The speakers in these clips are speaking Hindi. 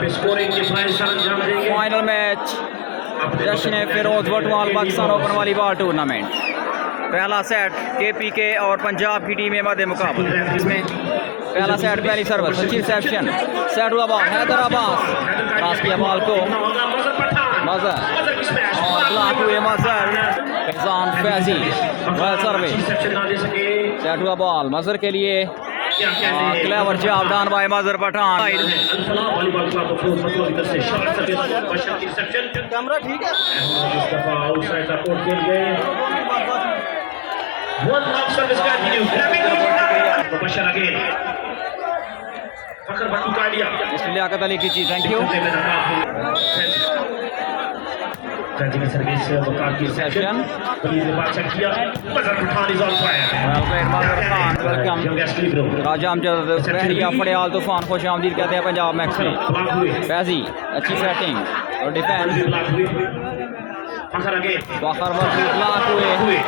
पे स्कोरिंग के फाइनल अंजाम देंगे। फाइनल मैच जश्न Feroz Watwal Pakistan open volleyball tournament. पहला सेट KPK और पंजाब की टीमें मध्य मुकाबला। इसमें पहला सेट पहली सर्विस अच्छी रिसेप्शन सेट हुआ बॉल हैदराबाद क्रॉस किया बॉल को मजर और ब्लॉक हुए मजर Faizan Faizi well service set हुआ बॉल मजर के लिए clever job done by Mazhar Pathan. Camera ठीक है। आउटसाइड का कोर्ट खेल गए। One love service continues. Mubashir again. Fakar Bhattu का दिया। इसमें लियाकत अली की चीज थैंक यू। की सर्विस वकार की सेशन पुलिस ने बात चेक किया। Mazhar Pathan is on fire. Well played Mazhar Khan welcome. Raja Amjad बहरिया फड़ियाल तूफान खुश आमदीद कहते हैं पंजाब मैक्स में। फैजी अच्छी सेटिंग और defence Fakhar again Fakhar work block हुए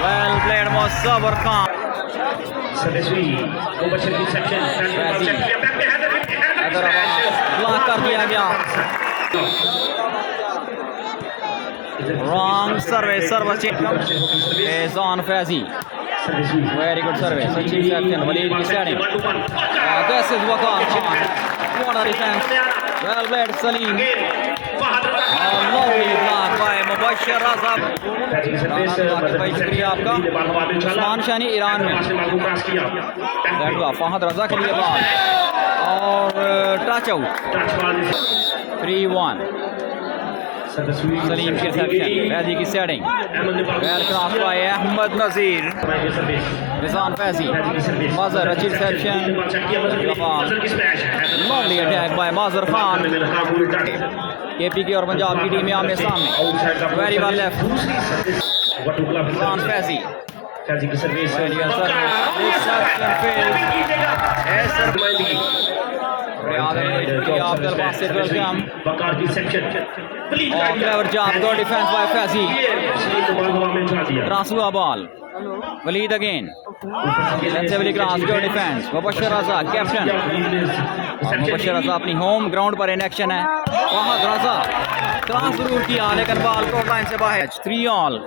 वेल प्लेड मुसव्वर खान सदस्वी मुबशर की सेक्शन हैदराबाद ब्लॉक कर दिया गया। Wrong service service on Faizi very good service अच्छी सेक्शन वलीद की setting this is Waqar Khan what a defence well played Saleem lovely block by Mubashar Raza. भाई शुक्रिया आपका। उस्मान शानी ईरान में फहद रजा के लिए बॉल और टच आउट 3-1 सलीम की रिसेप्शन फैजी की setting well cross by Ahmed Nazir Rizwan Faizi Mazhar अच्छी रिसेप्शन लवली अटैक बाय मजर खान। KPK और पंजाब की टीमें आमने सामने very well left Faizi Faizi की सर्विस अब्दुल बासित वेलकम वकार की section clever job good defence by Faizi cross हुआ ball Waleed again sensibly cross good defence Mubashar Raza captain और मुबशर रज़ा अपनी होम ग्राउंड पर इन एक्शन है। फहद रज़ा क्रॉस जरूर किया लेकिन बॉल को लाइन से बाहर 3 ऑल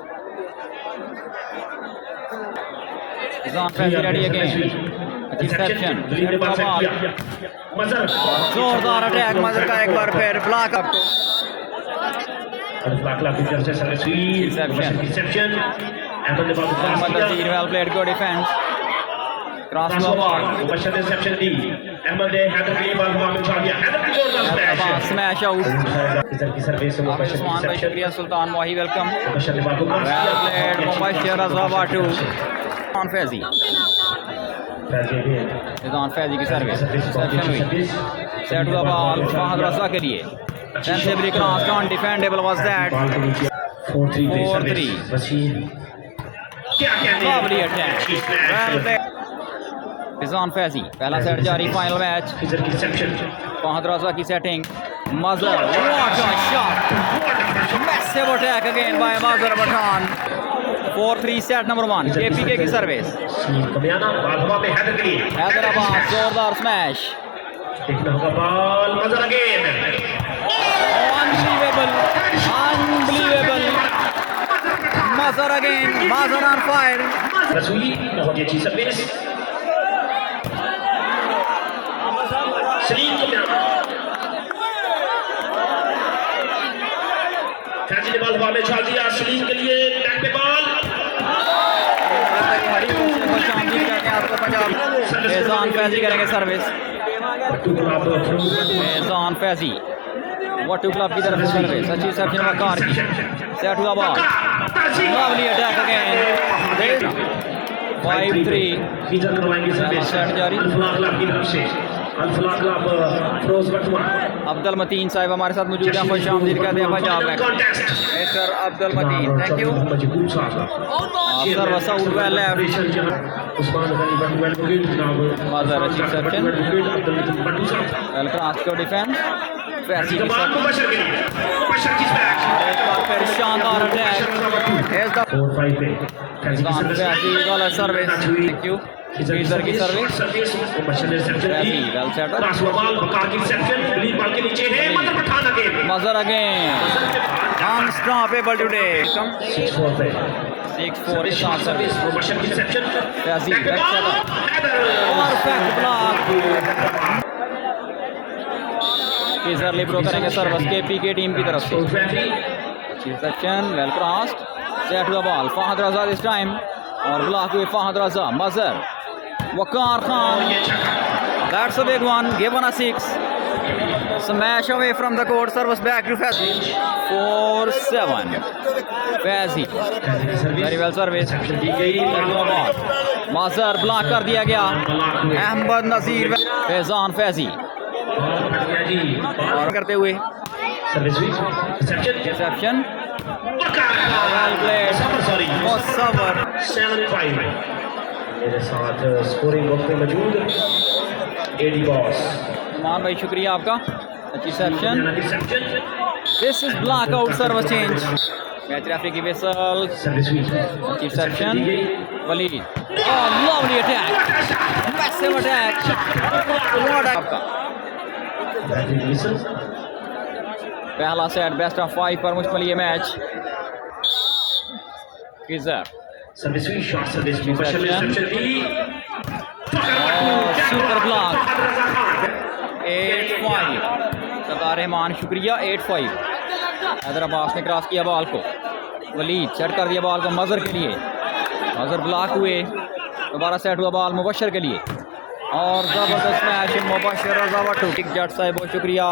रेडी अगेन रिसेप्शन जोरदार अटैक मजर का एक बार फिर block up reception well played good defence cross हुआ बॉल मुबशर रिसेप्शन दी अहमद हैदर के लिए बॉल हुआ में दिया हैदर की जोरदार स्मैश आउट इधर की सर्विस मुबशर उस्मान भाई शुक्रिया सुल्तान वाही वेलकम मुबशर ने बॉल को वेल प्लेड मुबशर रज़ा बाटू ऑन फैजी रिजवान फैजी की सर्विस रिसेप्शन हुई सेट हुआ बॉल फहद रज़ा के लिए sensibly cross undefendable was that 4-3 lovely attack well played Rizwan Faizi पहला सेट जारी फाइनल मैच फहद रज़ा की setting Mazhar what a shot massive attack again by Mazhar Pathan 4-3 set number 1 KPK की सर्विस हैदराबाद जोरदार smash ball Mazhar again unbelievable Mazhar again Mazhar on fire Rasooli बहुत ही अच्छी सर्विस सलीम फैजी ने बॉल हवा में उछाल दिया सलीम के लिए बैक पे बॉल फैजान फैजी करेंगे सर्विस फैजान फैजी वटू क्लब की तरफ से सर्विस अच्छी रिसेप्शन वकार की सेट हुआ ball lovely attack again 5-3 set जारी अब्दुल मतीन साहिब हमारे साथ मौजूद हैं खुश आमदीद कहते हैं पंजाब में sir Abdul Matin thank you sir वसाउल वेल मजर अच्छी रिसेप्शन वेल क्रॉस को डिफेंस फैसी की एक बार फिर शानदार अटैक फैसी वाला सर्विस थैंक यू इधर की service well set Mazhar again. Unstoppable today. 6-4 पे 6-4 के साथ सर्विस. Mobassar की reception. Faizi, Back to back ball. setup. Perfect block. Kaiser Libro करेंगे सर्विस केपी के टीम की तरफ से. Reception, well crossed. Set to the ball. Fahad Raza this time. और block हुए Fahad Raza. Mazhar. Waqar Khan. That's a big one. Given a 6. Smash away from the court. Service back to Faizi. 4-7. Faizi. Very well service. Mazhar block कर दिया गया. अहमद नजीर. फैजान फैजी. और करते हुए. Reception. Well played. Musawwar. 7-5 मेरे साथ स्कोरिंग बुक पे मौजूद एडी बॉस. मान भाई शुक्रिया आपका. अच्छी section. This is blackout service change. Match referee की whistle. अच्छी section. Waleed. Oh, lovely attack. Massive attack. What आपका. पहला सेट बेस्ट ऑफ 5 पर मुश्तमिल ये मैच. Kaiser. Super block. 8-5. सरदार रहमान शुक्रिया. 8-5. हैदर अब्बास ने क्रॉस किया बॉल को. वलीद सेट कर दिया बॉल को मजहर के लिए. मजहर ब्लॉक हुए. दोबारा सेट हुआ बॉल मुबशर के लिए और ज़बरदस्त मैच. मुबशर रज़ा भट्टू टिक जट साहब बहुत शुक्रिया.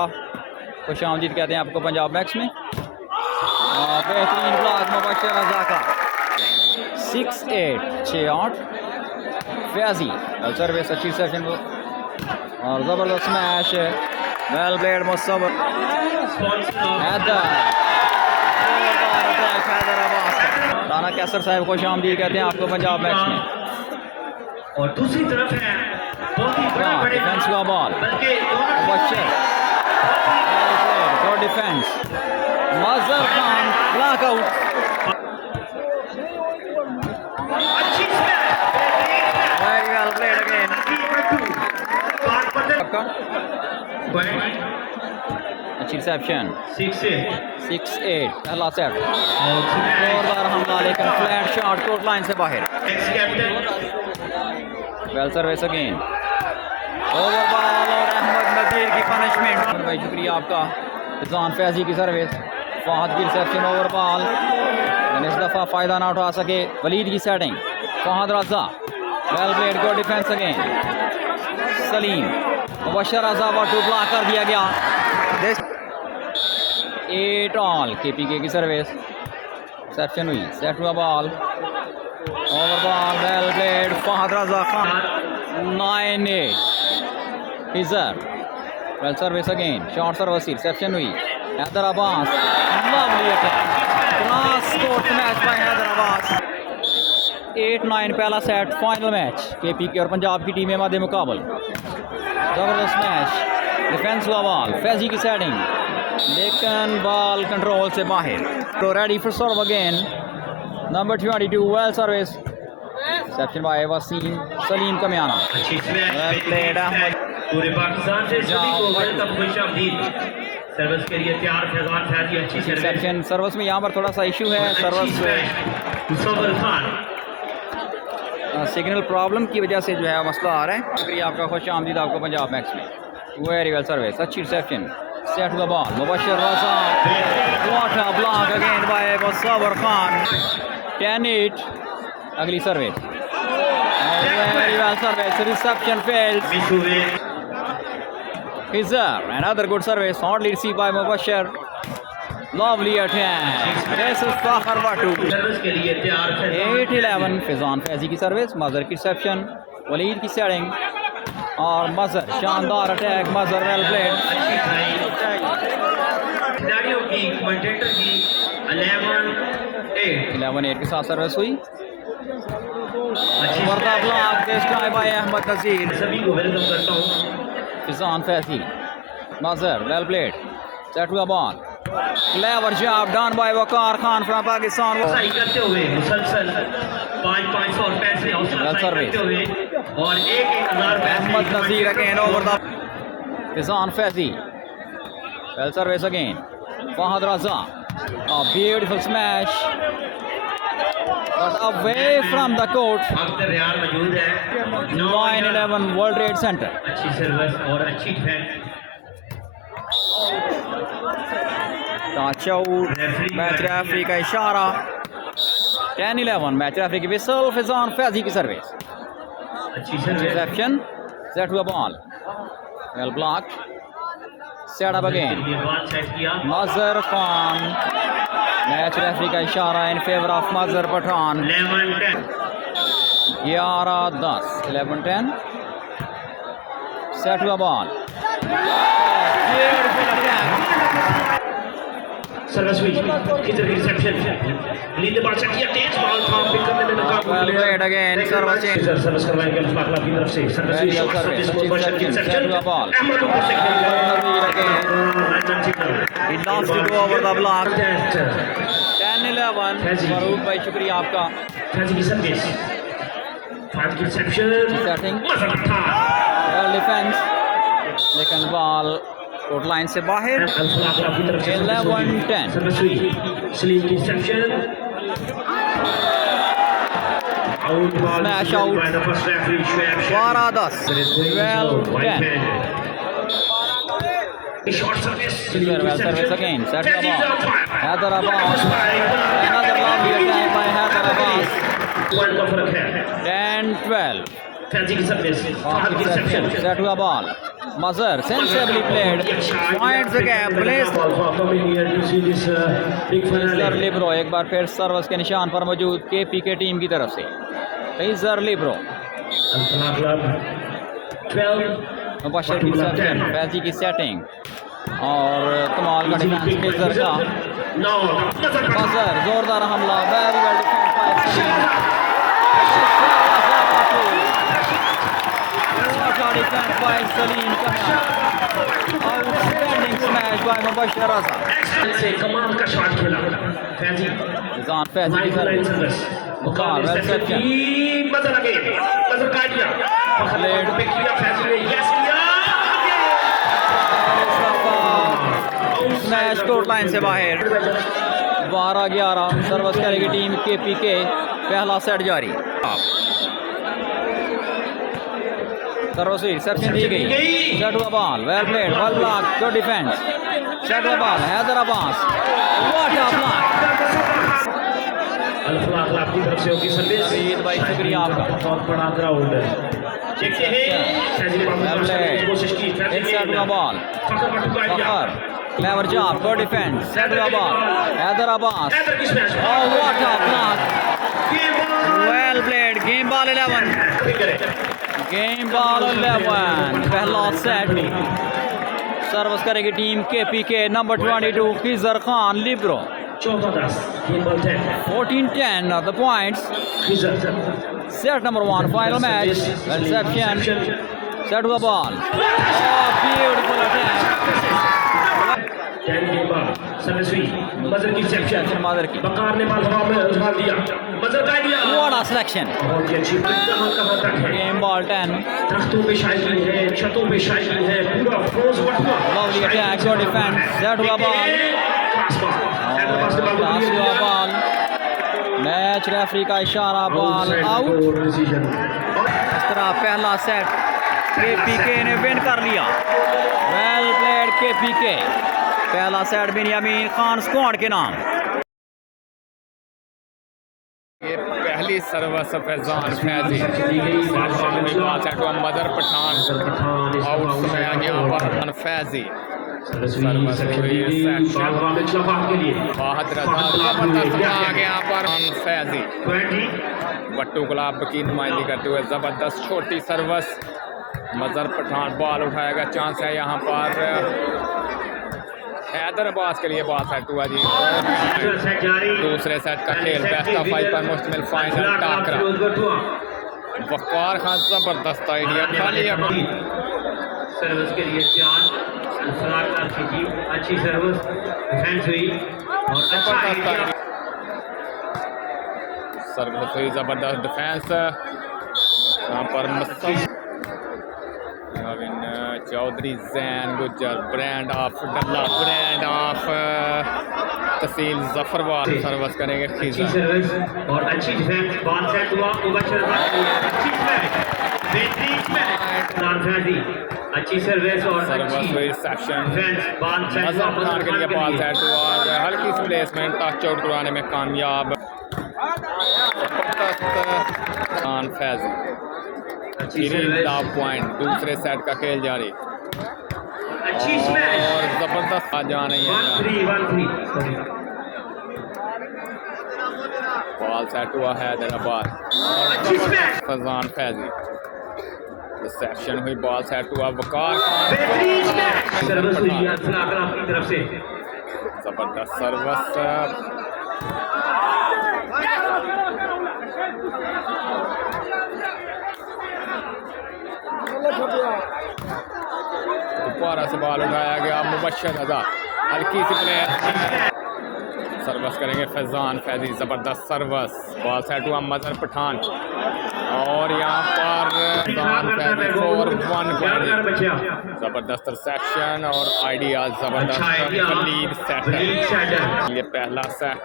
खुश आमदीद कहते हैं आपको पंजाब मैक्स में. बेहतरीन ब्लॉक मुबशर रज़ा का. 6-8. 6-8. फैजी सर्विस अच्छी सेशन और ज़बरदस्त match. Well played Musawwar. Rana Kaiser साहब खुश आमदीद कहते हैं आपको पंजाब मैच में. और दूसरी तरफ है बहुत ही बड़े डिफेंस का ball. Good defence. Mazhar Khan block out. Very well played again. अच्छी रिसेप्शन. 6-8 पहला सेट. जोरदार हमला लेकिन फ्लैट शॉट कोर्ट लाइन से बाहर. Well service again. Over ball और अहमद नजीर की पनिशमेंट. भाई शुक्रिया आपका. फैजान फैजी की सर्विस. फहद की रिसेप्शन. ओवर बॉल इस दफ़ा फ़ायदा ना उठा सके. वलीद की setting. Fahad Raza. Well played. Good defence again. Saleem. Mubashar Raza Bhattu block कर दिया गया. 8-all. KPK की सर्विस. रिसेप्शन हुई. सेट हुआ ball. Over ball. Well played. Fahad Raza Khan. 9-8. Kaiser. Well service again. Short service. Reception हुई. Haider Abbas. Lovely attack. Cross court match by Haider Abbas. 8-9 पहला सेट. फाइनल मैच KPK और पंजाब की टीमें मध्य मुकाबल. जबरदस्त मैच. डिफेंस हुआ बॉल. फैजी की सेटिंग लेकिन बॉल कंट्रोल से बाहर. तो ready for serve again. Number 22. Well service. Reception by Waseem. Saleem Kamiana. Well played Ahmad. पूरे पाकिस्तान से सभी को वेलकम. खुशामदीद. सर्विस के लिए तैयार फैजान फैजी. अच्छी रिसेप्शन. सर्विस में यहाँ पर थोड़ा सा इशू है. Service Musavvar Khan. Signal problem की वजह से जो है मसला आ रहा है. शुक्रिया आपका. खुश आमदीद आपको पंजाब मैक्स में. Very well service. अच्छी रिसेप्शन. सेट हुआ ball. Mubashar Raza. What a block again by Musawwar Khan. 10-8. अगली service. Very well service. Reception failed. Kaiser. Another good service. Hardly received by Mubashir. Lovely attack. This is Fakhar Batu. 8-11. Fizan Faizi की सर्विस. मजहर की रिसेप्शन. वलीद की सेटिंग और मजहर. शानदार अटैक. मजहर वेल प्लेड. खिलाड़ियों की कमेंटेटर की 11-8 के साथ सर्विस हुई. वर्दा block. This time by Ahmed Nazir. सभी को वेलकम करता हूँ. Fizan Faizi. Mazhar well played. Set to the ball. Clever job done by Waqar Khan from Pakistan. सही करते हुए मुसलसल 500 पैसे हौसला करते हुए और 1,000 Ahmad Nazir again over the Fizan Faizi. Well service again. Fahad Raza. A beautiful smash. But away from the court. अब तो रियाल मौजूद है 9-11 World Trade Center. अच्छी सर्विस और अच्छी defence Touch out. Match referee का इशारा. 10-11 मैच रेफरी की whistle. Fizan Faizi की सर्विस. अच्छी service Reception. Set to a ball. Well blocked. Set up again. ये बॉल सेट किया Mazhar Khan. मैच रेफरी का इशारा in favor of Mazhar Pathan. 11-10 11-10 11-10. Set to a ball. Beautiful attack. Service हुई किधर की रिसेप्शन लीड ने बादशाह किया तेज बॉल था पिक करने में नाकाम हो Well गया played again. Service change. Service करवाएंगे अल्फाकला की तरफ से सर्विस हुई Aerial shot service. Service motion की Set reception to a ball. Ahmad ऊपर से खेलेगा Again. He lost it over the block. 10-11. Farooq भाई शुक्रिया आपका. फैजी की सर्विस फाइव की रिसेप्शन Setting. मजा था Well defense. लेकिन बॉल कोर्ट लाइन से बाहर. अल्फाकला की तरफ से 11-10. सर्विस हुई सलीम की reception out ball Smash out. by the first referee Shoaib 12-10. 12-10. Short service. Well service again. Set to the ball. Haider Abbas. Another lovely attack by Haider Abbas. Point का फर्क है 10-12. फैजी की सर्विस फाहद की Reception. Reception Set to a ball. Mazhar sensibly played. Finds the gap. Placed. Kaiser Libro एक बार फिर सर्विस के निशान पर मौजूद KP के टीम की तरफ से. Kaiser Libro. मुबशर की रिसेप्शन. फैजी की सेटिंग. और कमाल का डिफेंस Kaiser का. Mazhar जोरदार हमला. Very well defended by Salim. What a defense by Salim Khan. Outstanding smash by Mubashir Raza. से कमाल का शॉट खेला फैजी Fizan Faizi की सर्विस. मुकाबले reception. मजा लगे मजा काट दिया Played. पे किया फैजी ने यस किया स्मैश कोर्ट लाइन से बाहर. 12-11 सर्विस करेगी टीम KP के. पहला सेट जारी. सर्विस रिसेप्शन दी गई. सेट हुआ ball. Well played. Well block. Good defence. Set हुआ ball. Haider Abbas. What a block. अल्फाकला की तरफ से होगी सर्विस सईद भाई शुक्रिया आपका. बहुत बड़ा ग्राउंड है देखते हैं फैजी ने कोशिश की एक सेट हुआ ball. Fakhar. Clever job. Good defence. Set हुआ बॉल. हैदर अब्बास. की smash Oh, what a block. Well played. Game ball 11. Game ball 11. पहला सेट. सर्विस करेगी टीम KP के. Number 22 Khizar Khan libero. 14-10 game ball 10 14-10 are the points. Set number 1. Final match. Reception. Set to a ball. Oh, beautiful attack. 10 game ball service हुई मजर की रिसेप्शन मजर की. बकार ने बॉल हवा में उछाल दिया मजर का दिया What a selection. बहुत ही अच्छी कहां तक है Game ball 10. दरख्तों पे शायरी है छतों पे शायरी है पूरा froze वटवा Lovely attack. Good defense. Set to a ball. Pass to a ball. Match referee का इशारा. Ball out. इस तरह पहला सेट KPK ने विन कर लिया. Well played KPK. पहला सेट बिनियामीन खान स्क्वाड के नाम. ये पहली सर्विस फैजान फैजी मदर पठान आउट समय यहाँ पर फैजी सर्विस हुई फाहद रजा जबरदस्त भाग यहाँ पर फैजी बट्टू गुलाब की नुमाइंदगी करते हुए जबरदस्त छोटी सर्विस. मजर पठान बॉल उठाएगा. चांस है यहाँ पर हैदर अब्बास के लिए. बॉल सेट हुआ जी. दूसरे सेट का खेल बेस्ट ऑफ 5 पर मुश्तमिल फाइनल टाकरा. वकार खान जबरदस्त आइडिया खाली सर्विस के लिए चांस अच्छी सर्विस डिफेंस हुई और अच्छा सर्विस हुई जबरदस्त डिफेंस यहाँ पर चौधरी जैन गुजर, brand of Dalla, brand of tehsil Zafarwal. Service करेंगे अच्छी खीजा। सर्विस और अच्छी डिफेंस। बॉल सेट हुआ मुबशर अच्छी स्मैश, बेहतरीन स्मैश। इमरान फैजी अच्छी सर्विस और सर्विस अच्छी हुई रिसेप्शन। डिफेंस। बॉल सेट हुआ मजहर पठान के लिए बॉल सेट हुआ और हल्की सी प्लेसमेंट, टच आउट करवाने में कामयाब खान फैजी। अच्छी सर्विस, पॉइंट, दूसरे सेट का खेल जारी अच्छी स्मैश। और जबरदस्त आ जा रही है। 1-3 बॉल सेट हुआ है हैदराबाद और अच्छी स्मैश। फजान फैजी। रिसेप्शन हुई, बॉल सेट हुआ वकार खान। बेहतरीन स्मैश। सर्विस हुई अफजल आकर आपकी तरफ से। जबरदस्त सर्विस। दोबारा से बॉल उठाया गया, मुबशर रजा हल्की सी प्ले। सर्विस करेंगे फैजान फैजी, जबरदस्त सर्विस। बॉल सेट हुआ मजहर पठान और यहाँ पर फैजान फैजी 4-1। जबरदस्त रिसेप्शन और आइडिया जबरदस्त। लीड सेट, ये पहला सेट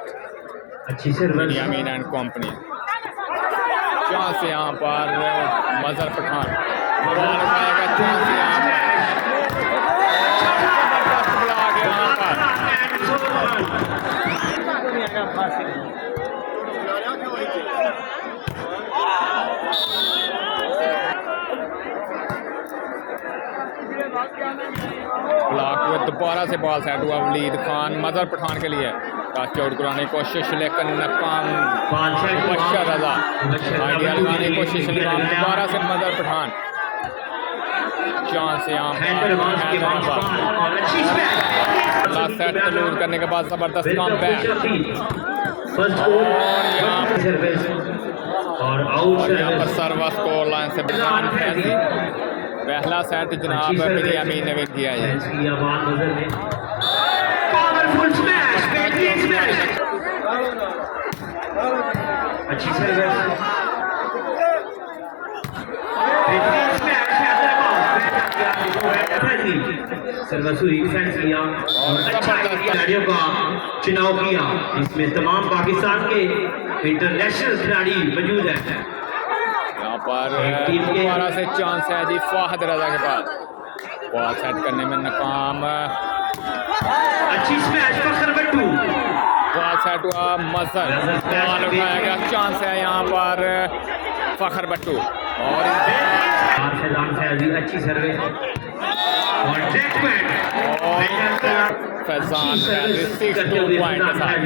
अच्छी सर्विस। Yameen and company. जहाँ से यहाँ पर मजहर पठान बॉल उठाएगा, जहाँ से यहाँ पर जबरदस्त ब्लॉक है यहाँ पर। ब्लॉक हुए, दोबारा से बॉल सेट हुआ वलीद खान मजहर पठान के लिए। टच आउट कराने की कोशिश लेकिन नाकाम। मुबशर रजा आइडिया लगाने की कोशिश नाकाम। दोबारा से मजहर पठान, चांस यहाँ लास्ट सेट को लूज करने के बाद जबरदस्त कम बैक और और यहाँ पर सर्विस को लाइन से बचान फैजी। पहला सेट जनाब बिरयामीन ने भी किया है। अच्छी सर्विस, सर्विस हुई, डिफेंस किया और अच्छा खिलाड़ियों का चुनाव किया। इसमें तमाम पाकिस्तान के इंटरनेशनल खिलाड़ी मौजूद हैं। यहाँ पर दोबारा से चांस है जी फाहद रजा के पास। बॉल सेट करने में नाकाम। अच्छी स्मैश फखर बट्टू। बॉल सेट हुआ मजहर, बॉल उठाया गया, चांस है यहाँ पर फखर बट्टू और अच्छी सर्विस और फैजान फैजी 6-2 पॉइंट के साथ।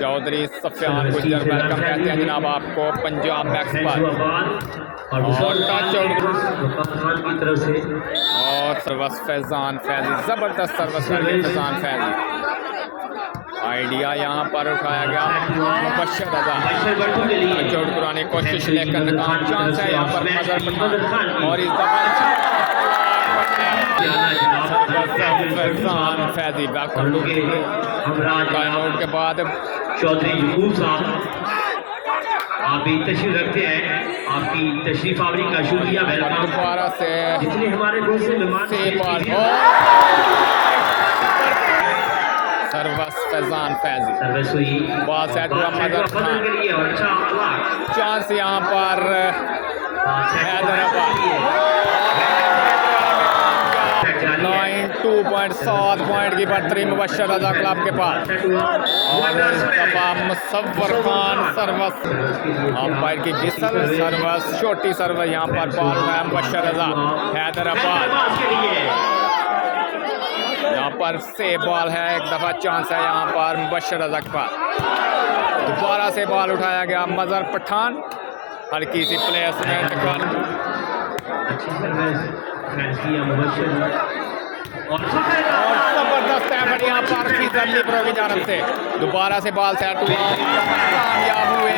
चौधरी सफियान गुजर वेलकम कहते हैं जनाब आपको पंजाब मैक्स पर। और टच आउट की तरफ से और सर्विस फैजान फैजी, जबरदस्त सर्विस करके फैजान फैजी। आइडिया यहाँ पर उठाया गया, मुबशर रजा टच आउट कराने की कोशिश लेकिन नाकाम। चांस है यहाँ पर मजहर पठान और इस दफा Faizan Faizi welcome to time out के बाद। चौधरी यकूब साहब आप भी तशरीफ रखते हैं, आपकी तशरीफ आवरी का शुक्रिया। वेलकम। दोबारा से जितने हमारे दूसरे मेहमान सर्विस फैजान फैजी। सर्विस हुई, बॉल सेट हुआ मजहर पठान, के लिए और अच्छा चांस यहाँ पर हैदराबाद 2.7 पॉइंट की बढ़तरी मुबशर रजा क्लब के पास। और मुसव्वर खान सर्विस, अंपायर की विसल सर्विस, छोटी सर्विस यहाँ पर बॉल है मुबशर रजा हैदराबाद। यहाँ पर से बॉल है, एक दफ़ा चांस है यहाँ पर मुबशर रजा के पास। दोबारा से बॉल उठाया गया मजहर पठान, हल्की सी प्लेसमेंट और जबरदस्त एफर्ट यहाँ पर खीजर लिब्रो की जानब से। दोबारा से बॉल सेट हुआ, कामयाब हुए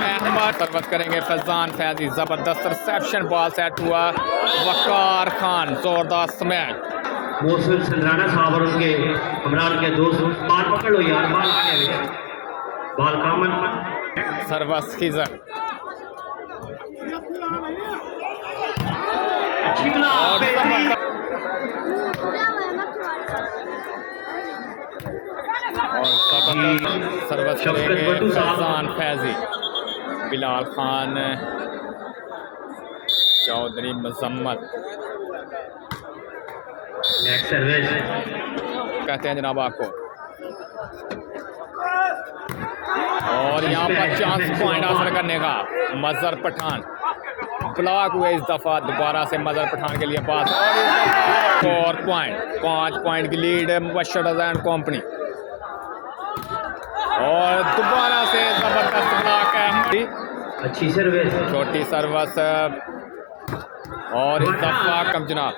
अहमद। सर्विस करेंगे फैजान फैजी, जबरदस्त रिसेप्शन, बॉल सेट हुआ वकार खान, जोरदार स्मैश। मौसम संदराना साहब और उनके इमरान के दोस्त बाल पकड़ लो यार, बाल आ गया, बाल कामन। सर्विस खीजर, शिमला और बेहतरीन सर्वस शफकत करेंगे भट्टू साहब। फैजान फैजी, बिलाल खान, चौधरी मजम्मत नेक्स्ट सर्विस कहते हैं जनाब आपको। और यहाँ पर चांस पॉइंट हासिल करने का मजहर पठान ब्लॉक हुए इस दफ़ा, दोबारा से मजहर पठान के लिए पास और इस दफ़ा 4 पॉइंट 5 पॉइंट की लीड है मुबशर रज़ा एंड कंपनी। और दोबारा से जबरदस्त ब्लॉक है, अच्छी सर्विस छोटी सर्वस और इस दफ़ा कम जनाब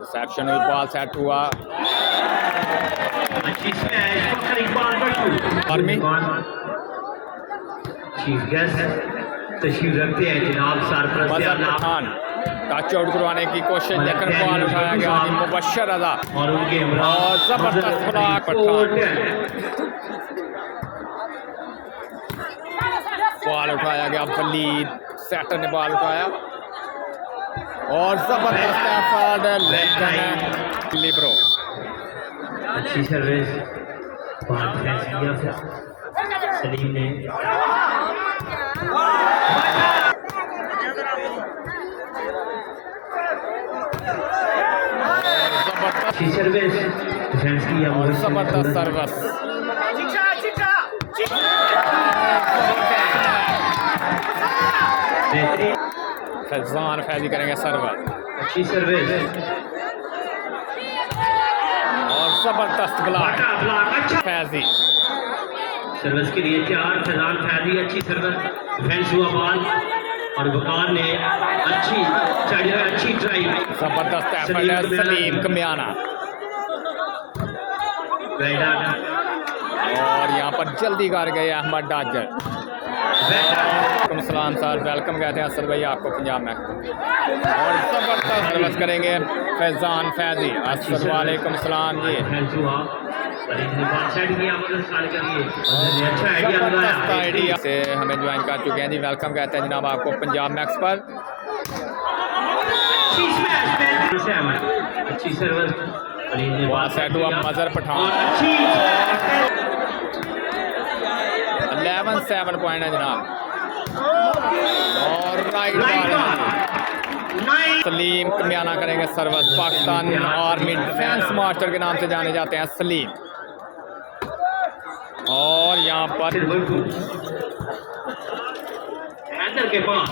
रिसेप्शन हुई, बॉल सेट हुआ अच्छी smash Fakhar Iqbal Bhattu army. Chief guest तशरीफ रखते हैं जनाब सरफराज मजहर आला पठान टच आउट करवाने की कोशिश लेकर बॉल उठाया गया जी मुबशर रज़ा और उनके और जबरदस्त ब्लॉक बॉल उठाया गया, वलीद सेटर ने बॉल उठाया और जबरदस्त एफर्ट लेकिन लिब्रो। अच्छी सर्विस बात फैंस किया सलीम ने अच्छी सर्विस डिफेंस किया और जबरदस्त सर्विस बेहतरीन फैजान फैजी करेंगे सर्विस अच्छी सर्विस और जबरदस्त ब्लॉक अच्छा फैजी सर्विस के लिए तैयार फैजान फैजी अच्छी सर्विस डिफेंस हुआ बॉल और वकार ने अच्छी चढ़ी अच्छी ड्राइव जबरदस्त एफर्ट है सलीम कमियाना और यहाँ पर जल्दी कर गए अहमद डाजर। वालेकुम सलाम सर, वेलकम कहते हैं असल भाई आपको पंजाब में। और जबरदस्त सर्विस करेंगे फैजान फैजी। अस्सलाम वालेकुम सलाम जी। जबरदस्त आइडिया से हमें ज्वाइन कर चुके हैं जी, वेलकम कहते हैं जनाब आपको पंजाब मैक्स पर। अच्छी सर्विस वहाँ सेट हुआ मजहर पठान 11-7 पॉइंट है जनाब और राइट सलीम कमियाना करेंगे service. Pakistan army defence master के नाम से जाने जाते हैं सलीम। और यहाँ पर के पास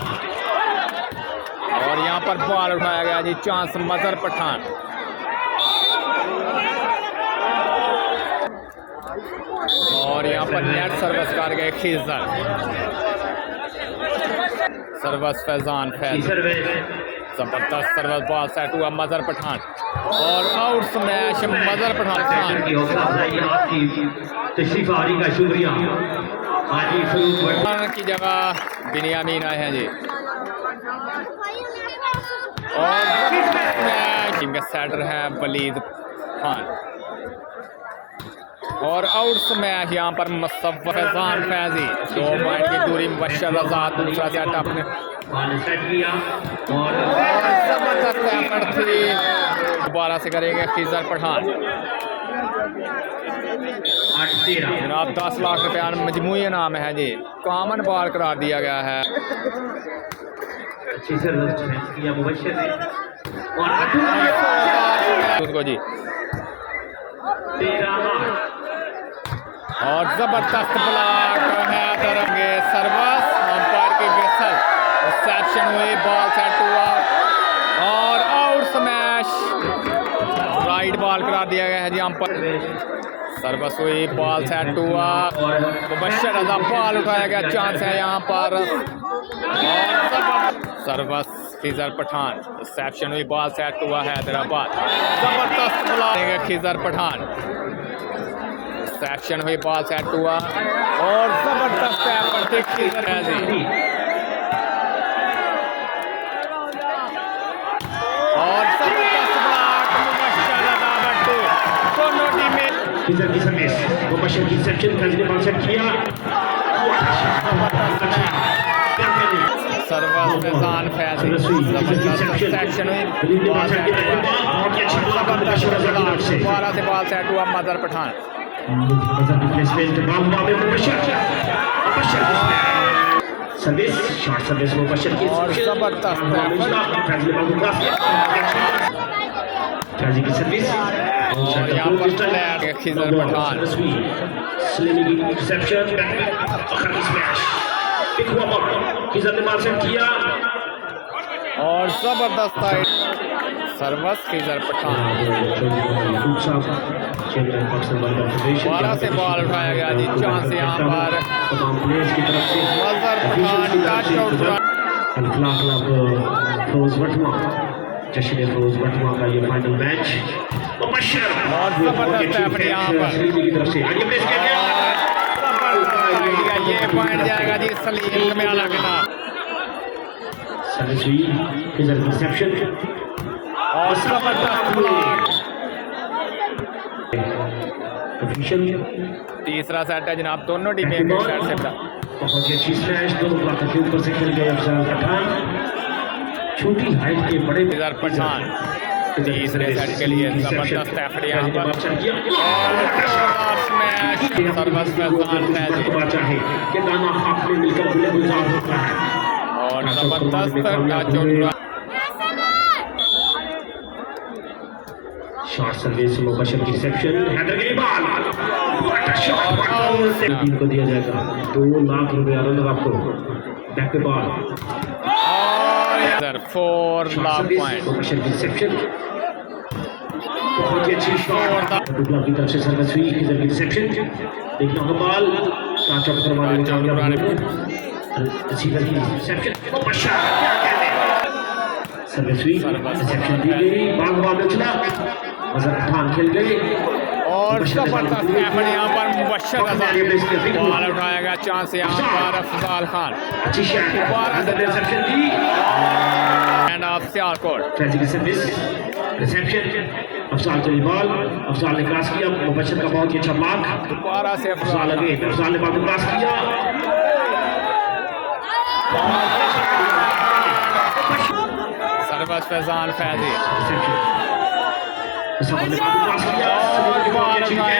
और यहाँ पर बॉल उठाया गया जी, चांस मजहर पठान और यहाँ पर नेट सर्विस कर गए खीजर। सर्विस फैजान फैज जबरदस्त सर्विस बॉल सेट हुआ मजहर पठान और आउट स्मैश मजहर पठान की हौसला अफजाई आपकी तशरीफ आरी का शुक्रिया। हाजी फरूक की जगह बिनियामीन आए हैं जी और टीम के सेटर हैं वलीद खान और आउट स्मैश यहाँ पर मुसव्वफ फैजान फैजी 2 पॉइंट की दूरी मुबशर रज़ा दूसरा सेट अपने सेट किया और जबरदस्त एफर्ट थी। दोबारा से करेंगे खीजर पठान। 8-13 जनाब 10 लाख रुपया मजमूई इनाम है जी, कॉमन बॉल करार दिया गया है। अच्छी सर्विस किया मुबशर ने और उसको जी 13 और जबरदस्त ब्लॉक है तरंगे सर्विस अंपायर की विसल रिसेप्शन हुई, बॉल सेट हुआ और आउट स्मैश राइट बॉल करार दिया गया है जी अंपायर। सर्विस हुई, बॉल सेट हुआ, मुबशर रज़ा बॉल उठाया गया, चांस है यहाँ पर और सर्विस खीजर पठान। रिसेप्शन हुई, बॉल सेट हुआ हैदराबाद, जबरदस्त ब्लॉक खीजर पठान। रिसेप्शन हुई, बॉल सेट हुआ और जबरदस्त एफर्ट खीजर है जी और जबरदस्त ब्लॉक मुबशर रज़ा भट्टू दोनों टीमें खीजर की सर्विस मुबशर की सेक्शन फैज ने बॉल सेट किया सर्विस फैजान फैजी जबरदस्त सेक्शन हुई बॉल सेट हुआ जबरदस्त दोबारा से बॉल सेट हुआ Mazhar Pathan service shot service Mubashar की और जबरदस्त फैजी की सर्विस और यहाँ पर प्लेयर खिजर पठान सलीमी की रिसेप्शन आखिर की स्मैश पिक हुआ बॉल खिजर ने बॉल सेट किया और जबरदस्त सर्वस खिजर पठान दोबारा से बॉल उठाया गया जी चांस यहाँ पर मजहर पठान टच आउट जश्न रोज वटवा का ये फाइनल मैच और जबरदस्त है यहाँ पर ये पॉइंट जाएगा जी सलीम कमियाला के नाम रिसेप्शन और जबरदस्त ब्लॉक तीसरा सेट है जनाब दोनों टीमें एक सेट से बहुत ही अच्छी स्मैश दोनों ब्लॉक के ऊपर से खेल गए अफजाल पठान छोटी हाइट के बड़े खिजर पठान तीसरे सेट के लिए जबरदस्त एफर्ट यहाँ पर और स्मैश सर्वस फैजान फैजी कि दाना हाथ में मिलकर गुले गुलजार होता है और जबरदस्त touch out shot service Mubashar की रिसेप्शन हेडर की बॉल शॉट टीम को दिया जाएगा 2 लाख रुपए आनंद आपको बैक पे बॉल 4 लाख पॉइंट मुबशर की रिसेप्शन बहुत ही अच्छी शॉट दुबला की तरफ से सर्विस हुई किधर की रिसेप्शन देखना होगा बॉल कांच आउट करवाने में कामयाब सीधा की रिसेप्शन मुबशर क्या कहते हैं सर्विस हुई रिसेप्शन दी गई बॉल चला मजहर पठान खेल गए और जबरदस्त एफर्ट यहाँ पर मुबशर बॉल उठाया गया चांस यहाँ पर अफजाल खान अच्छी शॉट दोबारा से reception the end of Sialkot Faizi की सर्विस रिसेप्शन अफजाल चली बॉल अफजाल ने क्रॉस किया मुबशर का बहुत ही अच्छा ब्लॉक दोबारा से अफजाल लगे अफजाल ने बॉल क्रॉस किया सर्वस फैजान फैजी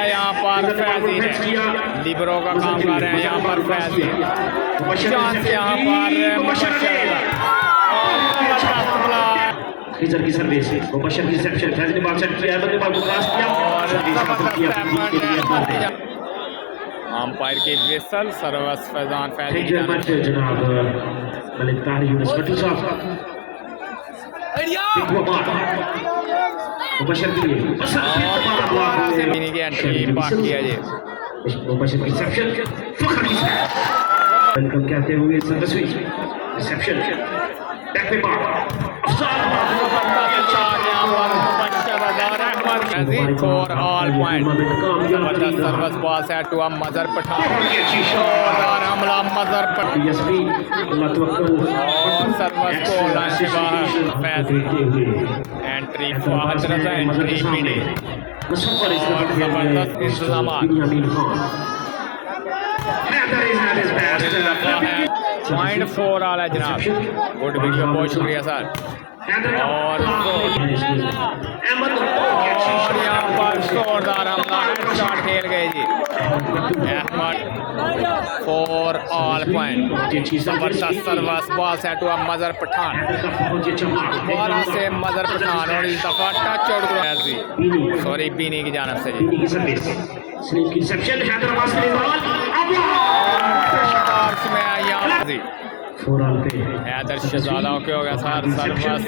यहाँ पर फैजी है लिबरो का काम कर रहे हैं यहाँ पर फैजी चांस यहाँ पर खिजर की सर्विस मुबशर की रिसेप्शन फैज ने बॉल सेट किया बल्ले बॉल को क्रॉस किया और अंपायर की विसल सर्वस फैजान फैजी जनाब मलिक ताहिर यूनुस भट्टी साहब मुबशर के लिए की एंट्री बाकी है जी मुबशर की रिसेप्शन फखर की वेलकम कहते हुए सर्विस रिसेप्शन बैक पे बॉल for all point जबरदस्त सर्विस बॉल सेट हुआ मजहर पठान और हमला मजहर पठान और सर्विस को लाइन से बाहर फैजी एंट्री फाहद रजा एंट्री पीने और जबरदस्त इंतजाम .4 आ रहा है जनाब गुड वीडियो बहुत शुक्रिया सर और यहाँ पर जोरदार हमला शॉट खेल गए जी अहमद फॉर ऑल पॉइंट जबरदस्त सर्विस बॉल सेट हुआ मजहर पठान दोबारा से मजहर पठान और इस दफा टच आउट सॉरी बीनी की जानब से जी हैदर शहजादा के हो गया सर सर्विस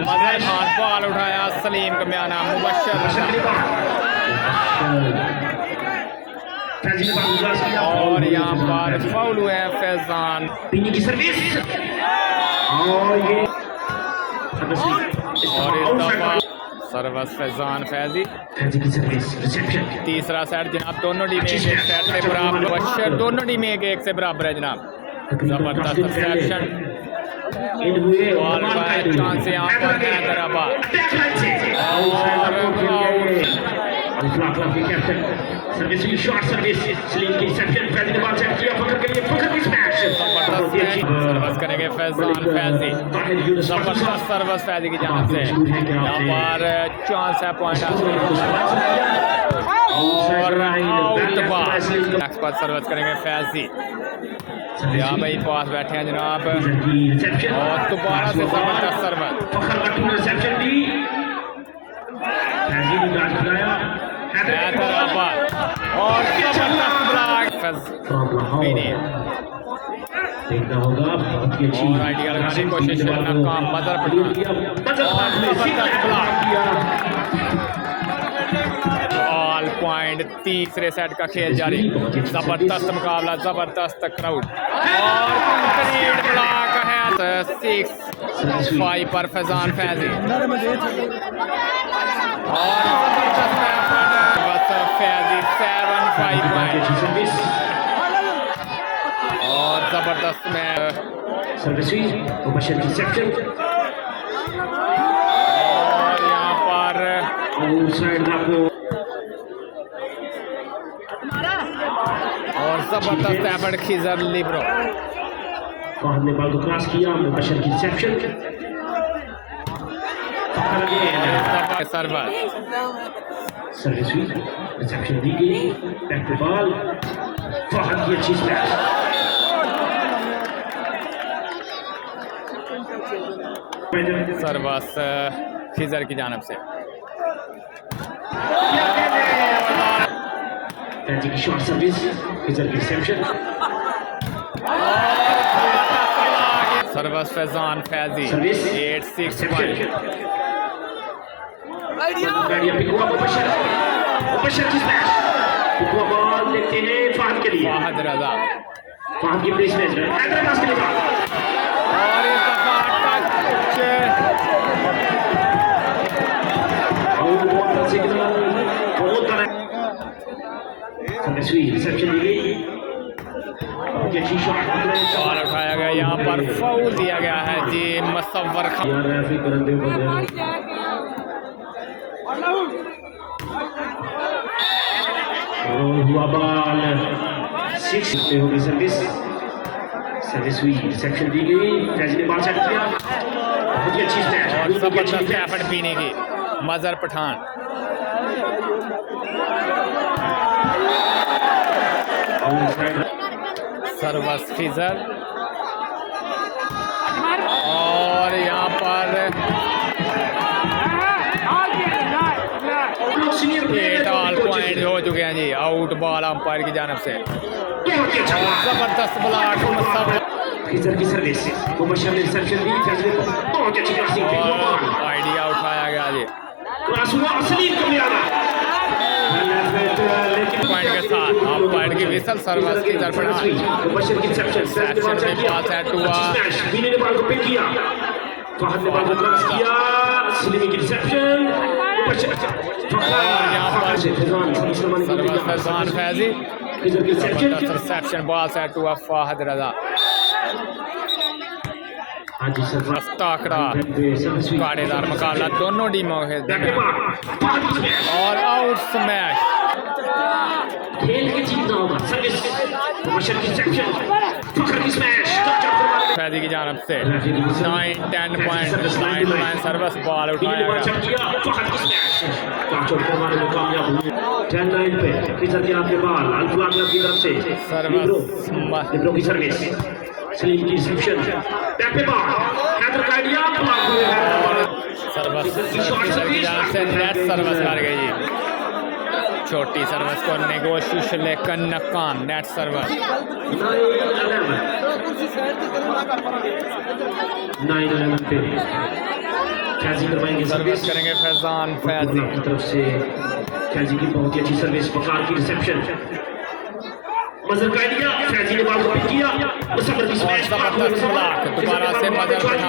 मजहर खान बॉल उठाया सलीम कमियाना मुबशर और यहाँ पर फाउल हुए हैं फैजान की सर्विस और ये और इस दफा सर्विस फैजान फैजी की सर्विस रिसेप्शन तीसरा सेट जनाब दोनों टीमें एक सेट से बराबर मुबशर दोनों टीमें एक से बराबर है जनाब जबरदस्त सेक्शन बॉल पर चांस यहाँ पर हैदराबाद कैप्टन सर्विस भी शॉर्ट सर्विस स्लिंग की सेक्शन फैजी ने बाल सेट किया फखर के लिए फखर की स्मैश सर्विस करेंगे फैजान फैजी जबरदस्त सर्विस फैजी की जानिब से यहाँ पर चांस है पॉइंट और आउट बाल नेक्स्ट बार सर्विस करेंगे फैजी यहाँ भाई पास बैठे हैं जनाब और दोबारा से जबरदस्त सर्विस फखर कट्टू ने रिसेप्शन दी फैजी ने डाल लगाया हैदराबाद और जबरदस्त ब्लॉक देखना होगा बहुत ही अच्छी और आइडिया लगाने की कोशिश नाकाम मदर पठान ऑल पॉइंट तीसरे सेट का खेल जारी जबरदस्त मुकाबला जबरदस्त क्राउड और कंक्रीट ब्लॉक है 6-5 पर फैजान फैजी और फैजी 7-5 पॉइंट और जबरदस्त में सर्विस मुबशर की सेक्शन और यहाँ पर साइड आपको और जबरदस्त एफर्ट खिजर लिब्रो फहद ने बाल को क्रॉस किया मुबशर की सेक्शन सर्वर सर्विस रिसेप्शन दी गई बैक टू बॉल फहद की अच्छी स्मैश सर्वस खिजर की जानब से फैजी की शॉर्ट सर्विस खिजर की रिसेप्शन सर्वस फैजान फैजी 8-6 पॉइंट मुबशर की स्मैश पिकुआ बॉल लेते हैं फहद के लिए फाहद रजा फहद की प्लेसमेंट हैदराबाद के लिए और इस दफा टच रिसेप्शन दी गई अच्छी शॉट बॉल उठाया गया यहाँ पर फाउल दिया गया है जी मुसव्वर खान हुआ बॉल 6 पे होगी सर्विस सर्विस हुई रिसेप्शन दी गई फैजी ने बॉल सेट किया बहुत ही अच्छी स्मैश और जबरदस्त एफर्ट पीने की मजर पठान सर्वस खिजर और यहाँ पर 8 ऑल पॉइंट हो चुके हैं जी आउट बॉल अंपायर की जानब से और जबरदस्त ब्लॉक खिजर की सर्विस मुबशर ने रिसेप्शन दी फैजी ने बहुत अच्छी क्रॉसिंग की और आइडिया उठाया गया जी क्रॉस हुआ सलीम को मिला पॉइंट के साथ अंपायर की विसल सर्वस की तरफ मुबशर की रिसेप्शन सेक्शन में पास है टुआ बीने ने बॉल को पिक किया फहद ने बॉल को क्रॉस किया सलीम की रिसेप्शन मुबशर यहाँ पर सर्वस फैजान फैजी खिजर की जबरदस्त रिसेप्शन रिसेप्शन बॉल से टुआ फाहद रजा हाजी सर्विस ताकड़ा काटेदार मुकाबला दोनों टीमों के और आउट स्मैश खेल के जीतना होगा सर्विस मुबशर की सेक्शन फखर की स्मैश फैजी की जानब से 9-10 पॉइंट सर्विस बॉल उठाया गया फखर की स्मैश चोट करवाने में कामयाब हुए 10-9 पे खिजर के आपके बॉल अल्फलामिया की तरफ से लिब्रो की सर्विस सलीम की रिसेप्शन बैक पे बॉल हैदर का आइडिया ब्लॉक हुए सर्विस खिजर की जानब से नेट सर्विस कर गई जी छोटी सर्विस को नेगोशिएशन लेकर नाकाम नेट सर्विस 9-11 पे फैजी करवाएंगे सर्विस करेंगे फैजान फैजी की तरफ से फैजी की बहुत ही अच्छी सर्विस बकार की रिसेप्शन मजर का आइडिया फैजी ने बॉल को पिक किया मुसव्वर की स्मैश जबरदस्त ब्लॉक दोबारा से मदर पठान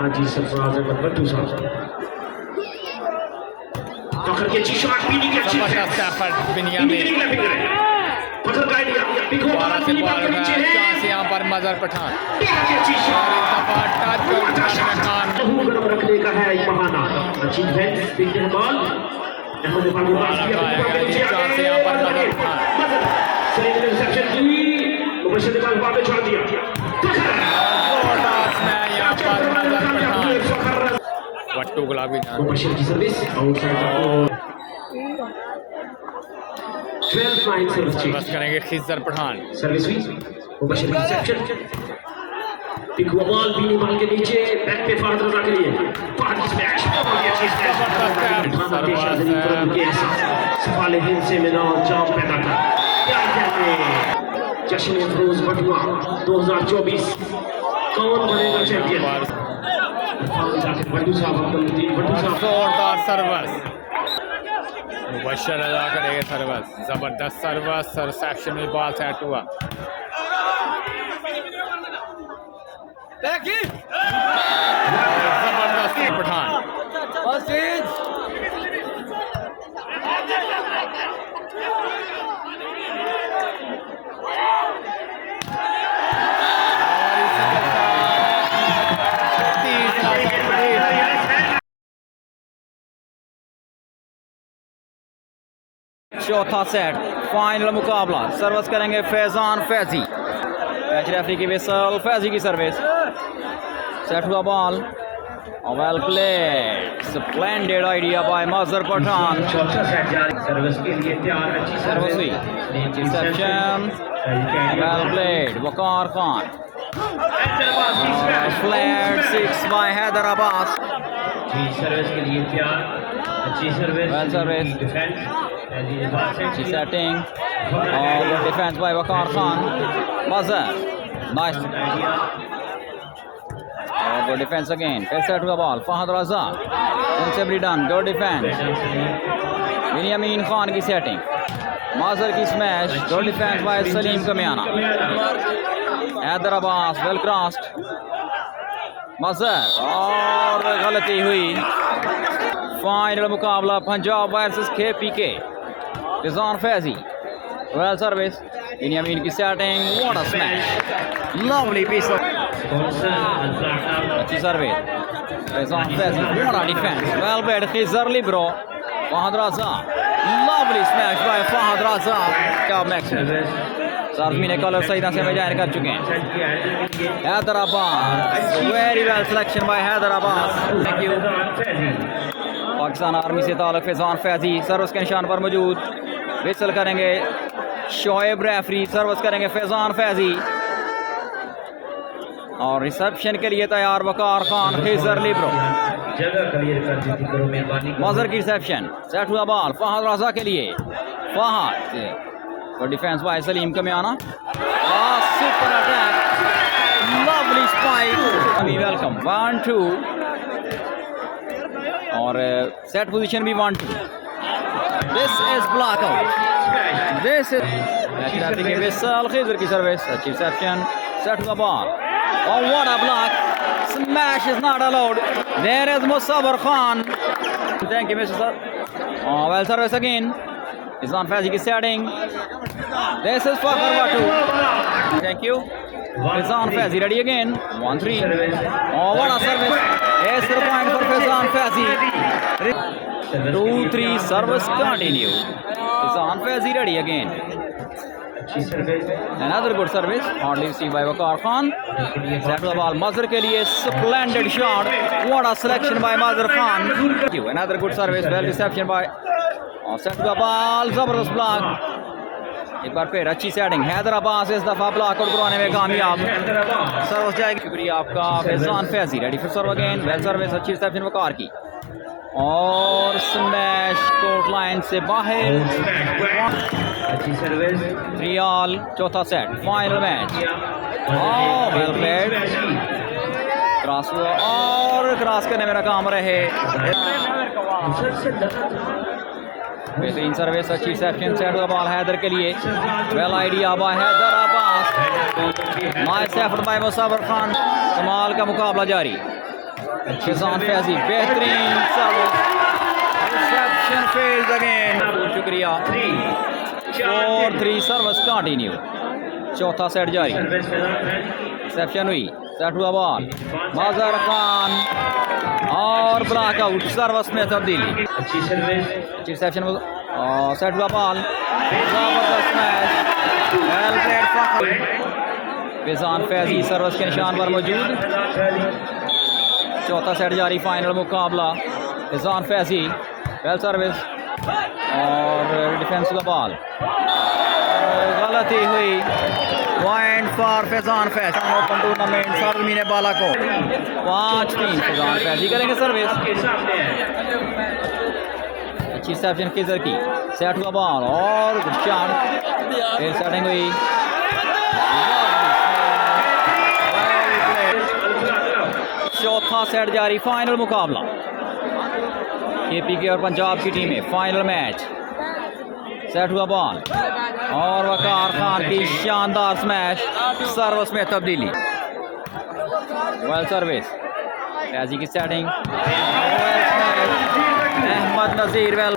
हाजी सरफराज अहमद भट्टू साहब फखर की अच्छी शॉट पीनी की अच्छी जबरदस्त एफर्ट बिनियामी फखर का आइडिया पिक हुआ दोबारा से बॉल पीछे है चांस यहाँ पर मदर पठान बहुत ही अच्छी और शॉट इस दफा टच को उठाने में खान गरम रखने का है एक बहाना अच्छी डिफेंस देखते हैं बॉल अहमद इरफान को पास किया ये चांस यहाँ पर मजर पठान सलीम ने रिसेप्शन की मुबशर ने बाल वापस छोड़ दिया जोरदार स्मैश यहाँ पर मजर पठान वट्टू गुलाबी जान मुबशर की सर्विस आउटसाइड 12-9 सर्विस बस करेंगे खिजर पठान सर्विस हुई मुबशर की रिसेप्शन पिक हुआ बॉल बीनी बॉल के नीचे बैक पे फहद रजा के लिए फहद की स्मैश बहुत ही अच्छी स्मैश सफाले हिंद से मैदान जाम पैदा कर क्या कहते हैं जश्न फरोज बटुआ 2024 कौन बनेगा चैंपियन बट्टू साहब अब्दुल बट्टू साहब जोरदार सर्वस मुबशर अदा करेंगे सर्वस जबरदस्त सर्वस सर सेक्शन में बॉल सेट हुआ जबरदस्त पठान चौथा सेट फाइनल मुकाबला सर्विस करेंगे फैजान फैजी मैच रेफरी की विसल फैजी की सर्विस सेट हुआ ball well played splendid idea by Mazhar Pathan चौथा सेट जारी सर्विस के लिए तैयार अच्छी सर्विस हुई reception well played Waqar Khan flat 6 by Haider Abbas ji service के लिए तैयार अच्छी सर्विस वेल सर्विस डिफेंस अच्छी सेटिंग और defence by Waqar Khan Mazhar nice और गुड डिफेंस अगेन फिर सेट हुआ ball Fahad Raza sensibly done good defence Binyamin Khan की सेटिंग माजर की smash good defence by Saleem Kamiana Haider Abbas well crossed Mazhar और गलती हुई फाइनल मुकाबला Punjab versus KPK Rizwan Faizi well service Binyamin की setting what a smash lovely piece अच्छी service Rizwan Faizi what a defence well played Khizar libero Fahad Raza lovely smash by Fahad Raza क्या मैक्स सार्मी ने कलर सही तरह से बजाय कर चुके हैं Haider Abbas very well selection by Haider Abbas thank you Pakistan army से ताल्लुक फैजान फैजी सर्विस के निशान पर मौजूद विसल करेंगे शोएब रेफरी सर्विस करेंगे फैजान फैजी और रिसेप्शन के लिए तैयार वकार खान खिजर लिब्रो जगह क्लियर कर दी करो मेहरबानी मजर की रिसेप्शन सेट हुआ बॉल फहद रजा के लिए फहद और defence by Saleem Kamiana super attack lovely spike welcome 1-2 और सेट पोजीशन भी 1-2 this is block out this is whistle Khizar की सर्विस अच्छी रिसेप्शन सेट हुआ बॉल और what a block smash is not allowed there is Musawwar Khan thank you mister sir well service again Rizwan Faizi की setting this is for Watu thank you Rizwan Faizi ready again 1-3 oh what a service yes the point for Rizwan Faizi 2-3 service continue Rizwan Faizi ready again another good service hardly received by Waqar Khan set the ball Mazhar के लिए splendid shot what a selection by Mazhar Khan another good service well reception by set का बॉल जबरदस्त ब्लॉक एक बार फिर अच्छी सेटिंग हैदर अब्बास इस दफा ब्लॉक आउट करवाने में कामयाब सर्विस जाएगी शुक्रिया आपका फैजान फैजी रेडी फिर सर्व अगेन वेल सर्विस अच्छी रिसेप्शन वकार की और स्मैश कोर्ट लाइन से बाहर अच्छी सर्विस 3 ऑल चौथा सेट final match well played cross हुआ और क्रॉस करने में नाकाम रहे बेहतरीन सर्विस अच्छी रिसेप्शन सेट हुआ बॉल हैदर के लिए well idea by Haider Abbas nice effort by Musawwar Khan कमाल का मुकाबला जारी फैजान फैजी बेहतरीन सर्विस रिसेप्शन फेज अगेन शुक्रिया 4-3 सर्विस कंटिन्यू चौथा सेट जारी रिसेप्शन हुई सेट हुआ बॉल मजहर खान और ब्लॉक आउट सर्विस में तब्दीली अच्छी सर्विस रिसेप्शन सेट हुआ बॉल जबरदस्त match well played Faizan Faizi service के निशान पर मौजूद चौथा सेट जारी फाइनल मुकाबला फैजान फैजी वेल सर्विस और डिफेंस का बॉल गलती हुई point for Faizan Faizi open tournament Sarmeen Balakot 5-3 Faizan Faizi करेंगे सर्विस के सामने है अच्छी रिसेप्शन किजर की सेट हुआ बॉल और शॉट फिर सेटिंग हुई चौथा सेट जारी फाइनल मुकाबला केपीके और पंजाब की टीमें फाइनल मैच सेट हुआ बॉल और वकार खान की शानदार स्मैश सर्विस में तब्दीली वेल सर्विस फैजी की सेटिंग अहमद नजीर वेल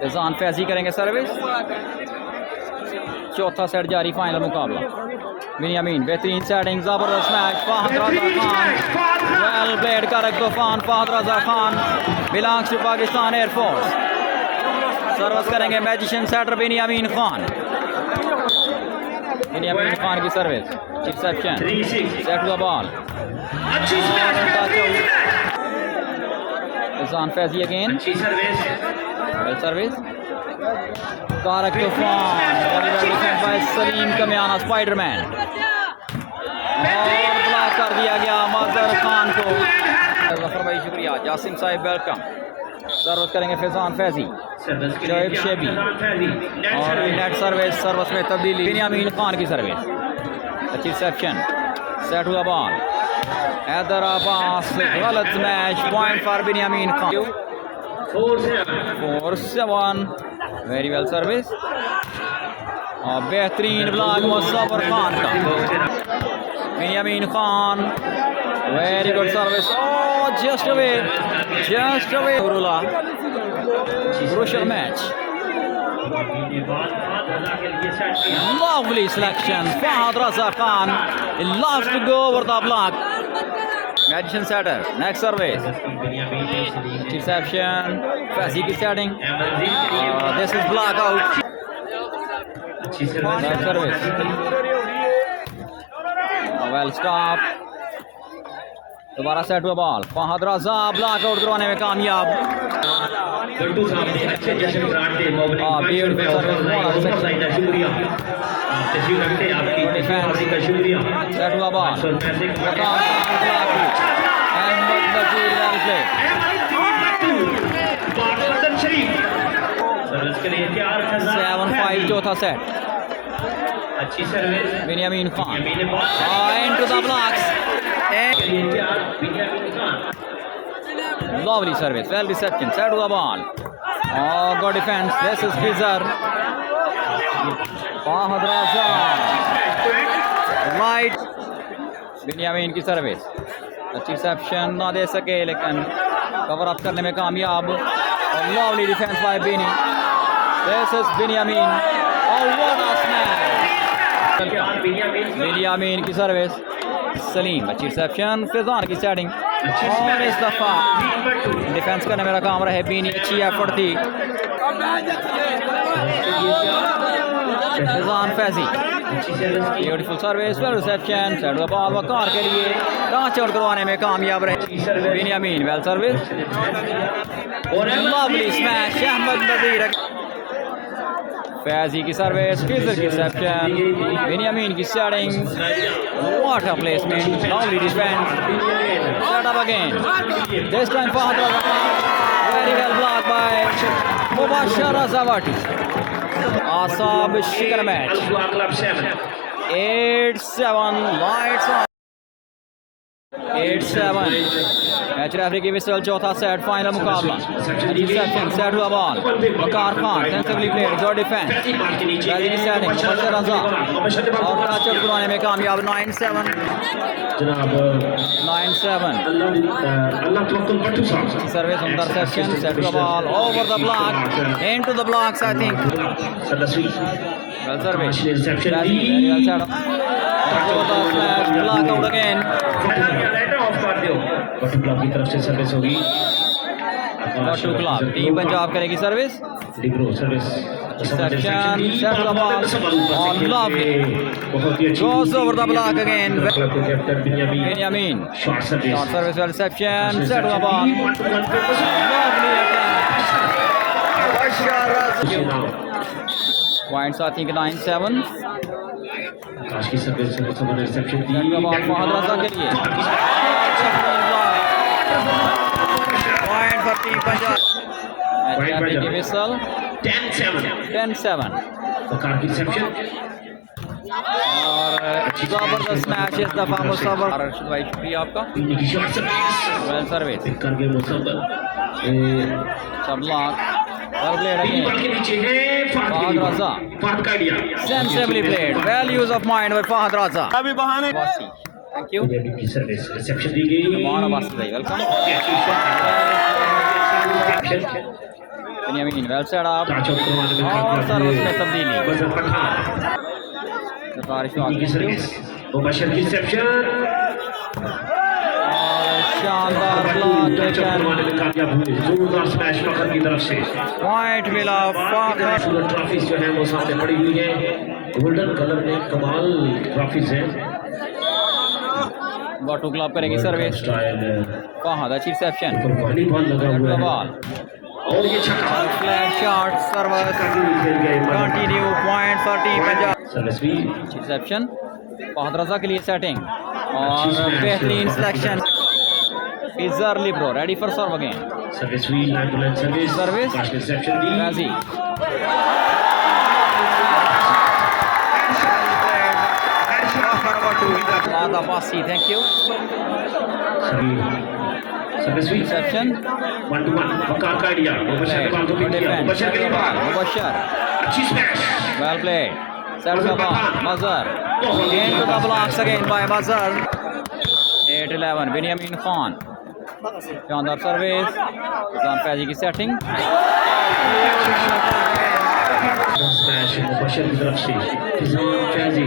फैजान फैजी करेंगे सर्विस चौथा सेट जारी फाइनल मुकाबला बिनियामीन बेहतरीन सेटिंग जबरदस्त match Fahad Raza Khan well played करेक्ट तूफान Fahad Raza Khan belongs to Pakistan air force service करेंगे मैजिशियन सेटर बिनियामीन खान की सर्विस रिसेप्शन सेट हुआ बॉल अच्छी फैजान फैजी अगेन अच्छी सर्विस वेल सर्विस कारक तूफान बाय सलीम कमियाना स्पाइडरमैन और ब्लॉक कर दिया गया मजहर खान को जफर भाई शुक्रिया जासिम साहिब वेलकम सर्विस करेंगे फैजान फैजी शोएब शेबी और नेट सर्विस में तब्दीली बिनियामीन खान की सर्विस अच्छी रिसेप्शन सेट हुआ बॉल हैदर अब्बास गलत match point for Binyamin Khan 4-7 very well service और बेहतरीन ब्लॉक मुसव्वर खान का Binyamin Khan very good service just away crucial match lovely selection Fahad Raza Khan lost to go over the block magician setter next service reception Fazzi ki setting this is block out next service well stop दोबारा सेट हुआ बॉल फहद रजा ब्लॉक आउट करवाने में कामयाब सेट हुआ बॉल 7-5 चौथा सेट अच्छी service Binyamin Khan into the blocks lovely service well reception set to the ball oh good defense this is Khizar Fahad Raza right Binyamin की सर्विस अच्छी रिसेप्शन ना दे सके लेकिन कवर अप करने में कामयाब और lovely defense by Bini this is Binyamin oh what a smash Binyamin की सर्विस सलीम अच्छी रिसेप्शन फैजान की सेटिंग और इस दफा डिफेंस करने मेरा काम रहे बीनी अच्छी एफर्ट थी Faizan Faizi beautiful service well reception set the ball Waqar के लिए कांच आउट करवाने में कामयाब रहे Binyamin well service lovely smash Ahmed Nazir Faizi की सर्विस किजर की रिसेप्शन बिनियामीन की setting what a placement lovely defence set up again this time Fahad Raza very well block by Mubashar रजावाटी आसाब शिकर match 8-7 lights on 8-7 match referee की विसल चौथा सेट फाइनल मुकाबला रिसेप्शन सेट हुआ ball Waqar Khan sensibly played good defence Faizi की सेटिंग मुबशर रजा और कैच आउट करवाने में कामयाब 9-7 जनाब 9-7 service on the reception set हुआ ball over the block into the blocks I think well service Faizi well set block out again light off कर दो। बटू क्लब की तरफ से सर्विस होगी। बटू क्लब टीम पंजाब करेगी सर्विस। डिब्रो service Section, set the ball on lovely. बहुत ही अच्छी Goes over the block again. Club के captain Benjamin. Short service Short service well reception. Set the ball. Lovely attack. Points I think 9-7. Akash की सर्विस रिसेप्शन दी। Set the ball Fahad Raza के लिए. Point for team Punjab. Match referee की whistle. 10-7. वकार की रिसेप्शन और जबरदस्त मैच इस दफा मुसव्वर। अर्शद भाई शुक्रिया आपका। पीने की short service well service pick करके मुसव्वर सब लॉक वेल प्लेड टीम अगेन के नीचे है फहद रजा फाद का idea sensibly played well use of mind by Fahad Raza अभी बहाने वासी थैंक यू पंजाबी की सर्विस रिसेप्शन दी गई। मान वासी भाई welcome Benjamin well set up और सर्विस में तब्दीली बजर पठान सरकारी की सर्विस मुबशर की रिसेप्शन और शानदार ब्लॉक लेकिन कामयाब हुए। जोरदार स्मैश फखर की तरफ से पॉइंट मिला फखर। नेशनल ट्रॉफीज जो है वो सामने पड़ी हुई है। गोल्डन कलर में कमाल ट्रॉफीज हैं। बटू क्लब करेगी सर्विस स्टाइल फहद अच्छी रिसेप्शन ऊपर वॉलीबॉल लगा हुआ है बॉल और ये छक्का फ्लैट शॉट सर्विस खेल गए continue point for team Punjab. Service भी रिसेप्शन फहद रजा के लिए सेटिंग और बेहतरीन सिलेक्शन इजर libero ready for serve again service भी line to line service service reception दी राजी Abasi, thank you. सभी सर्विस भी Reception. 1-1 वकार का आइडिया मुबशर के बाल को पिक किया मुबशर के लिए बाल Mubashir. अच्छी smash Well played. Set the ball. Mazhar. Into the blocks again by Mazhar. 8-11. Benjamin Khan. शानदार सर्विस निजाम फैजी की सेटिंग स्मैश मुबशर की तरफ से निजाम फैजी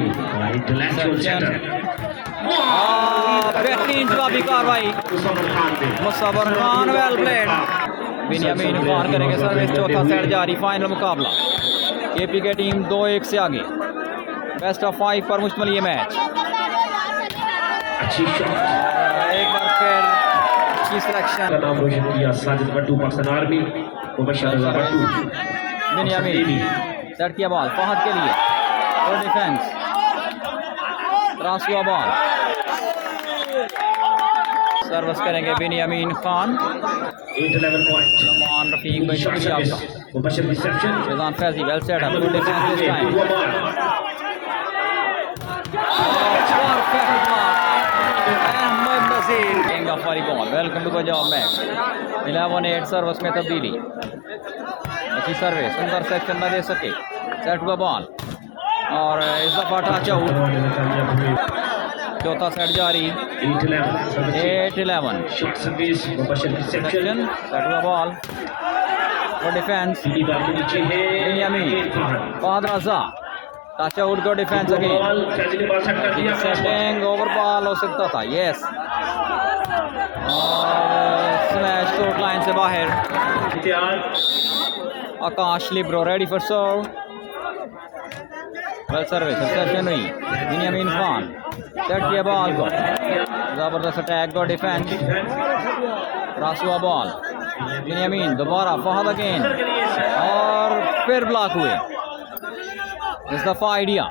इंटेलेक्चुअल सेटर बेहतरीन जवाबी कार्रवाई Musavvar Khan well played Benjamin Khan करेंगे सर्विस चौथा सेट जारी फाइनल मुकाबला केपी के टीम 2-1 से आगे बेस्ट ऑफ 5 पर मुश्तमिल ये मैच अच्छी शॉट एक बार फिर अच्छी सिलेक्शन का नाम रोशन किया साजिद बट्टू पाकिस्तान आर्मी मुबशर बट्टू बेनियामिन सेट किया बॉल फहद के लिए और डिफेंस क्रॉस हुआ बॉल सर्विस करेंगे बेनियामिन खान 8-11 पॉइंट सलमान रफीक भाई शुक्रिया आपका Mubashar reception Nizam Faizi well set up good defence this time perfect Ahmed Nazir king of volleyball welcome to Punjab match 11-8 service में तब्दीली अच्छी सर्विस सुंदर सेक्शन न दे सके सेट हुआ बॉल और इस दफा टच आउट चौथा सेट जारी 8-11 shot service Mubashar reception section set हुआ बॉल और डिफेंस सीधी बाल के नीचे है बेनियामिन फहद रजा टच आउट को डिफेंस अगेन बॉल फैजी ने बॉल सेट कर दिया सेटिंग ओवर बॉल हो सकता था यस और स्मैश कोर्ट लाइन से बाहर तैयार Akash libero ready for serve well service reception हुई बेनियामिन खान सेट किया बॉल को जबरदस्त अटैक को डिफेंस क्रॉस हुआ बॉल बेनियामिन दोबारा फहद अगेन और फिर ब्लॉक हुए इस दफा आइडिया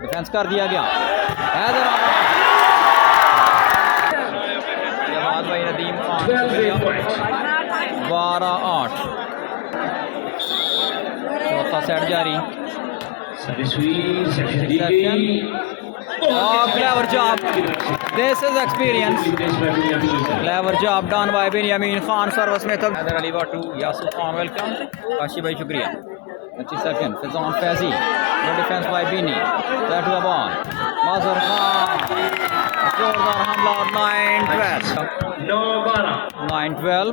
डिफेंस कर दिया गया जवाद भाई नदीम खान 12-8 चौथा सेट जारी सर्विस हुई सेक्शन दी गई clever job this is experience clever job done by Benjamin Khan service में तब हैदर अली बाटू यासुफ खान वेलकम काशी भाई शुक्रिया अच्छी second Fizaan Faizi good defence bye बीनी सेट हुआ बॉल माजर खान जोरदार हमला और 9-12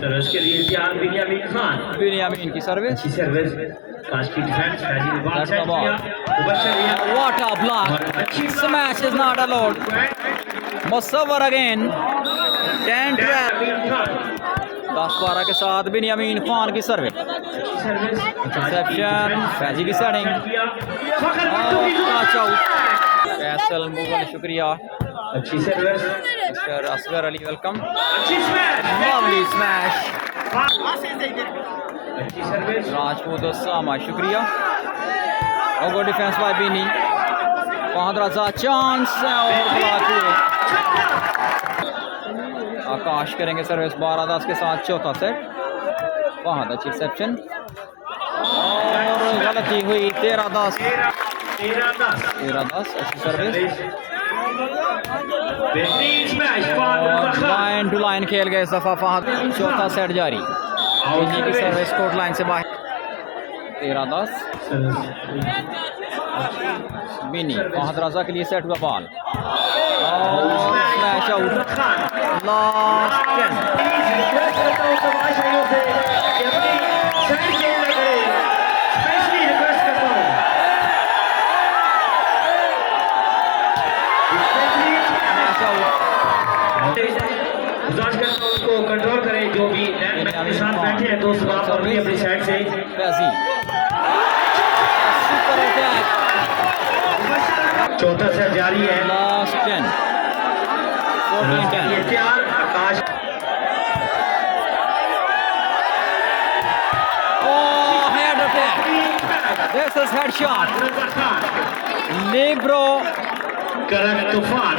सर्विस के लिए तैयार बेनियामिन खान बेनियामिन की सर्विस अच्छी सर्विस काश की डिफेंस फैजी ने ball That's set the ball. किया मुबशर रिया What a block! Smash is not allowed. Musawwar again. 10-12. 10-12 के साथ बिनियामीन खान की सर्विस. Interception. फैजी की setting. Catch out. Faisal Mughal शुक्रिया. अच्छी service mister Asghar Ali welcome. अच्छी स्मैश Lovely smash. अच्छी सर्विस राजपूत उसामा शुक्रिया. और good defence by Bini. Fahad Raza chance और ब्लॉक हुए. आकाश करेंगे सर्विस 12-10 के साथ चौथा सेट. फहद अच्छी रिसेप्शन और गलती हुई 13-10. 13-10 अच्छी सर्विस. बेहतरीन स्मैश और लाइन टू लाइन खेल गए इस दफा फहद. चौथा सेट जारी. बिनी की सर्विस कोर्ट लाइन से बाहर. 13-10. बिनी फहद रजा के लिए सेट हुआ बॉल और smash out. Last 10. Smash out. उसको कंट्रोल करें जो भी के साथ बैठे हैं दोस्त बाप और भी अपनी साइड से फैजी सुपर अटैक. चौथा सेट जारी है लास्ट 10. 14-10. ये तैयार आकाश Oh, head attack. This is headshot. Libro. करक तूफान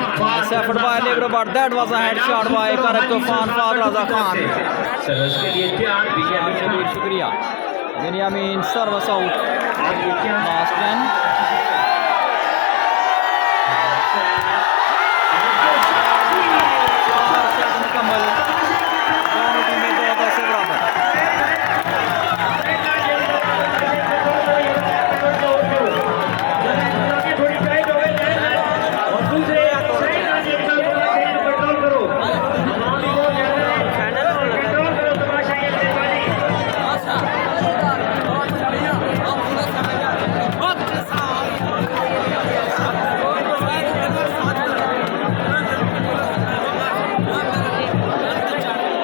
Accepted by Libro, but that was a headshot by Karak Tufan Fahd Raza Khan. Service के लिए तैयार Shukriya, shukriya. Benjamin service out. Last 10. मुकम्मल. दोनों टीमें 2-2 से बराबर.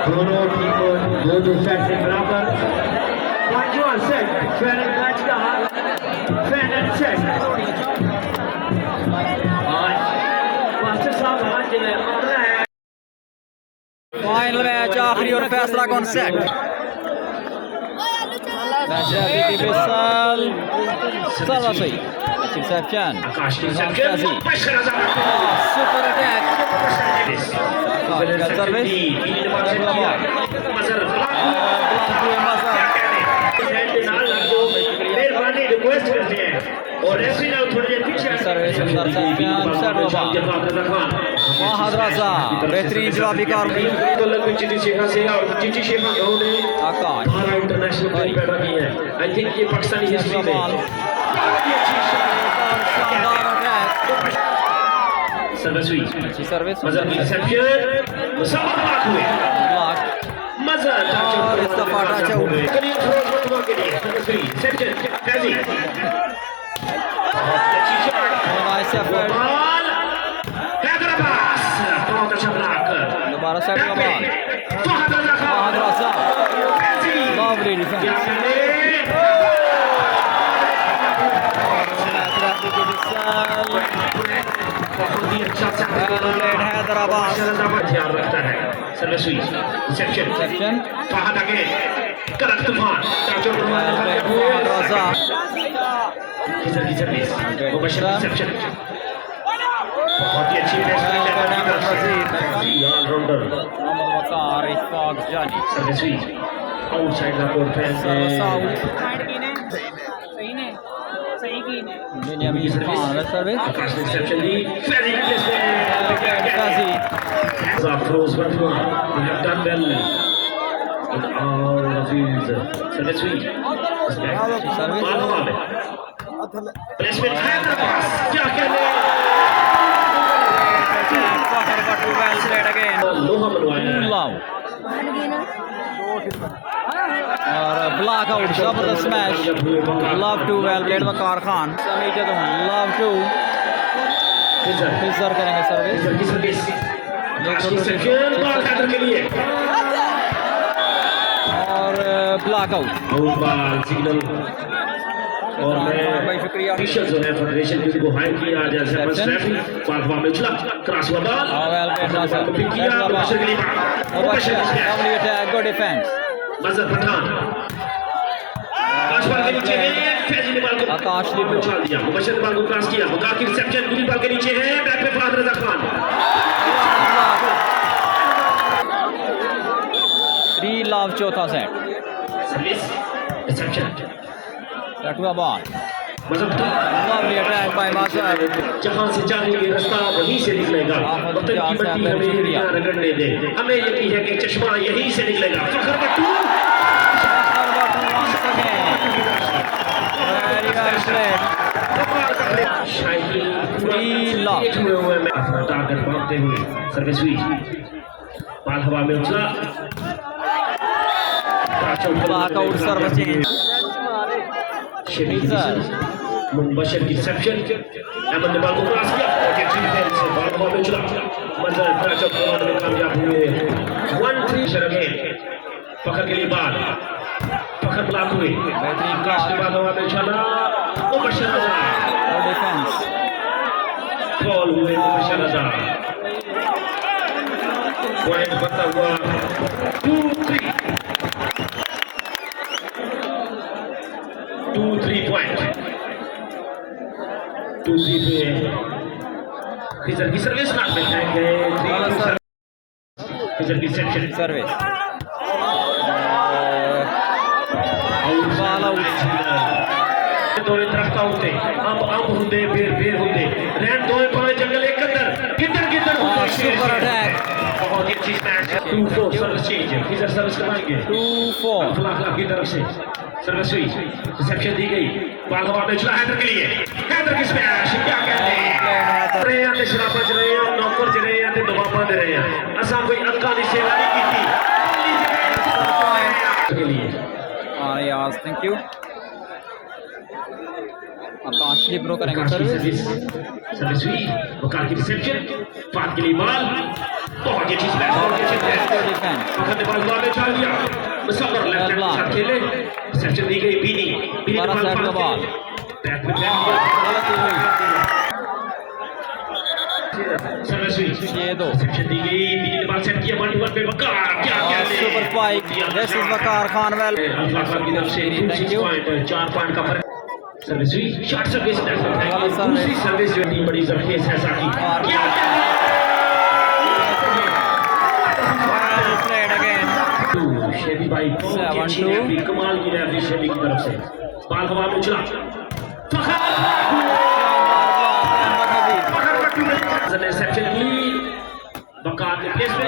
दोनों टीमों दो सेट से बराबर. पांचवा सेट फाइनल मैच का फाइनल सेट. आज मास्टर साहब आज मामला है फाइनल मैच आखिरी और फैसला कौन सेट. नजाबी की विशाल सर्विस हुई. अच्छी रिसेप्शन. आकाश की Faizi. Super attack. Service. Request करते हैं और रेफरी ना थोड़ी देर पीछे सर्विस अंदर फहद रजा बेहतरीन जवाबी कार्रवाई. चिट्ठी शेखा से और चिट्ठी शेखा उन्होंने आकाश हमारा इंटरनेशनल प्लेयर पैदा की है. आई थिंक ये पाकिस्तानी हिस्ट्री में शानदार अटैक. सर्विस हुई अच्छी सर्विस. मजर की रिसेप्शन मुसम्मत बात हुए ब्लॉक. मजर और इस दफा टच आउट. करीब थ्रो बटवा के लिए सर्विस हुई रिसेप्शन फैजी बहुत अच्छी shot nice effort. Ball Hyderabad बहुत अच्छा ब्लॉक दोबारा सेट का बॉल. फहद रजा फैजी लवली डिफेंस. क्या करने बहुत ही अच्छा हैदराबाद. ध्यान रखता है सर्विस हुई रिसेप्शन सेक्शन. फहद आगे करक तूफान फहद रजा. सर्विस मुबशर रिसेप्शन बहुत ही अच्छी ऑलराउंडर मोहम्मद वकार इशफाक जानी. सर्विस हुई outside the court service out. Binyamin Khan service. Akash reception दी फेरी replacement Faizi. Zafros Batwa, we have done well. And all of these service हुई. प्लेसमेंट हैदराबाद क्या कहने well played again. लोहा बनवाया Love. और ब्लॉक आउट जबरदस्त smash love two well played Waqar Khan love two फिजर करेंगे सर्विस और ब्लॉक आउट सिग्नल और भाई शुक्रिया ऑफिशियल जो है फेडरेशन की को हायर किया जैसे फर्स्ट रेफरी बाल में चला क्रॉस हुआ बॉल वेल प्लेड नासर पिक किया मुबशर के लिए लवली अटैक गुड डिफेंस मजहर पठान आकाश बॉल के नीचे है फैजी ने बॉल को आकाश ने उछाल दिया मुबशर बॉल को क्रॉस किया मका की रिसेप्शन गुली बॉल के नीचे है बैक पे फहद रजा खान 3 लव चौथा सेट सर्विस रिसेप्शन टटुआ ball Mazhar Pathan lovely attack by मासर जहां से जाएंगे रास्ता वहीं से निकलेगा वतन की मट्टी हमें ना रगड़ने दे हमें यकीन है कि चश्मा यहीं से निकलेगा Fakhar Battu very well played target मारते हुए सर्विस हुई बाल हवा में उछला block out service change Mubashar की रिसेप्शन अहमद ने बॉल को क्रॉस किया और ये डिफेंस से बॉल हवा में उछला मंजर कैचअप करने में कामयाब हुए 1-3 शरगे फखर के लिए बाल फखर ब्लॉक हुए बेहतरीन क्रॉस के बाद हवा में उछला मुबशर नजर और डिफेंस बॉल हुए मुबशर नजर पॉइंट बनता हुआ 2-3 पॉइंट 2-3 पे फिजर की सर्विस मैच में जाएंगे फिजर की सेक्शन सर्विस बाल आउट दोनों तरफ का होते अंब होते बेर होते रैन दोए पाए जंगल एक अंदर गिद्दड़ सुपर अटैक बहुत ही अच्छी मैच 2-4 सर्विस चेंज फिजर सर्विस करवाएंगे 2-4 अखलाक की तरफ से सर्विस हुई रिसेप्शन दी गई बाल हवा में चला हैदर के लिए हैदर की स्मैश क्या कहते हैं रहे हैं ते शराबा च रहे हैं नौकर च रहे हैं ते दबाबा दे रहे हैं असा कोई अक्का दी सेवा नहीं की के लिए यार थैंक यू आकाश लिब्रो करेंगे सर्विस सर्विस हुई वकार की रिसेप्शन फात के लिए बॉल बहुत अच्छी स्मैश बहुत अच्छी स्मैश डिफेंस वक्त बॉल हवा में चल दिया मुसफर लेफ्ट हैंड साथ खेले रिसेप्शन दी गई बीनी बीनी बारह सेट का बॉल बैक पे बैक सर्विस हुई 6-2 रिसेप्शन दी गई बीनी ने बॉल सेट किया 1-1 पे वकार क्या कहते हैं super spike this is Waqar Khan well alpha की तरफ से 2 पॉइंट 4 पॉइंट का फर्क सर्विस हुई शॉट सर्विस दूसरी सर्विस जो थी बड़ी जरखेज है साकी क्या प्लेड अगेन शेबी भाई कमाल की रैफरी शेबी की तरफ से बाल हवा में उछला रिसेप्शन की बकार के प्लेस में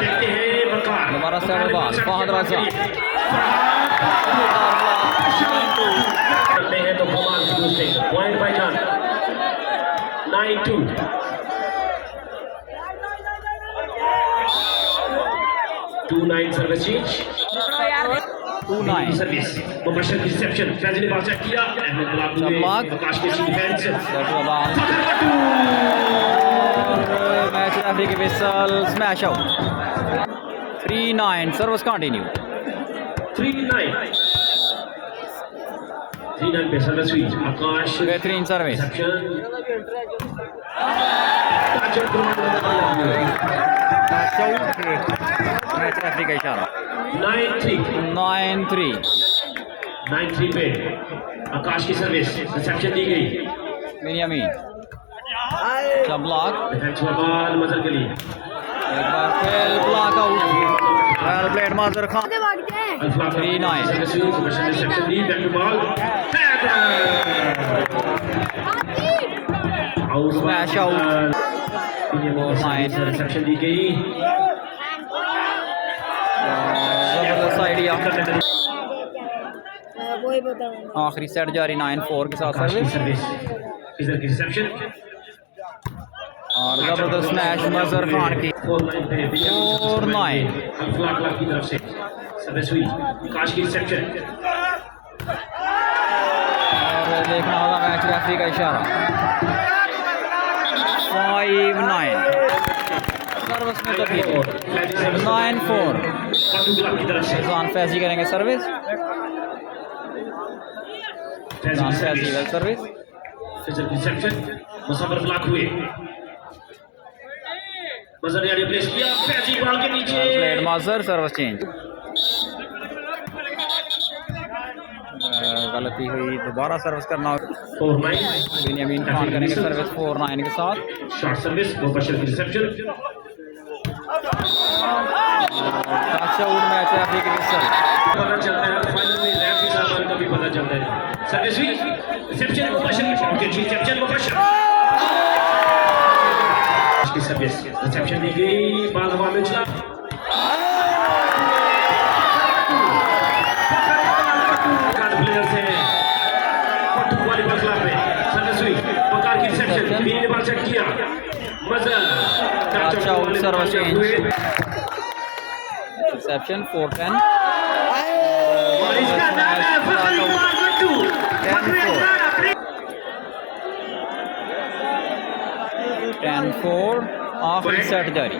देखते हैं बकार दोबारा सेट बॉल फहद रजा करते हैं तो कमाल की दूसरे पॉइंट बाय जान 9-2 2-9 सर्विस चेंज 2-9 सर्विस मुबशर की रिसेप्शन फैजी ने बॉल चेक किया अहमद गुलाब ने आकाश के डिफेंस मैच रेफरी के whistle smash out 3-9 service continue 3-9 पे सर्विस हुई आकाश बेहतरीन सर्विस मैच रेफरी का इशारा 9-3 पे आकाश की सर्विस रिसेप्शन दी गई बिनियामीन ब्लॉक बॉल मजर के लिए एक बार फिर block out well played Mazhar Khan 3-9 reception दी back to ball out smash out reception दी गई जबरदस्त आइडिया आखिरी सेट जारी 9-4 के साथ सर्विस इधर की रिसेप्शन और जबरदस्त स्मैश मजहर खान की 4-9 अल्फलाक की तरफ से सर्विस हुई काश की रिसेप्शन और देखना होगा मैच रेफरी का इशारा 5-9 सर्विस में तब्दीली 9-4 की तरफ से फैजान फैजी करेंगे service Faizan Faizi well service reception मुसफर ब्लॉक हुए मजर ने रिप्लेस किया फैजी बॉल के नीचे प्लेड माजर सर्विस चेंज गलती हुई दोबारा सर्विस करना होगा 4-9 बिनियामीन खान करेंगे सर्विस 4-9 के साथ शॉर्ट सर्विस मुबशर की रिसेप्शन अच्छा आउट मैच है अफ्रीकी की सर्विस पता चलता है फाइनल में रेफरी साहब का भी पता चलता है सर्विस हुई रिसेप्शन मुबशर की रिसेप्शन मुबशर की सर्विस रिसेप्शन दी गई बाल हवा में चला प्लेयर से पट्टू वाली बकला पे सर्विस हुई बकार की रिसेप्शन बीन ने बाल चेक किया मजर अच्छा आउट सर्विस चेंज रिसेप्शन 4-10 और इसका नाम है फखर इकबाल गट्टू 10-4 आखिरी सेट जारी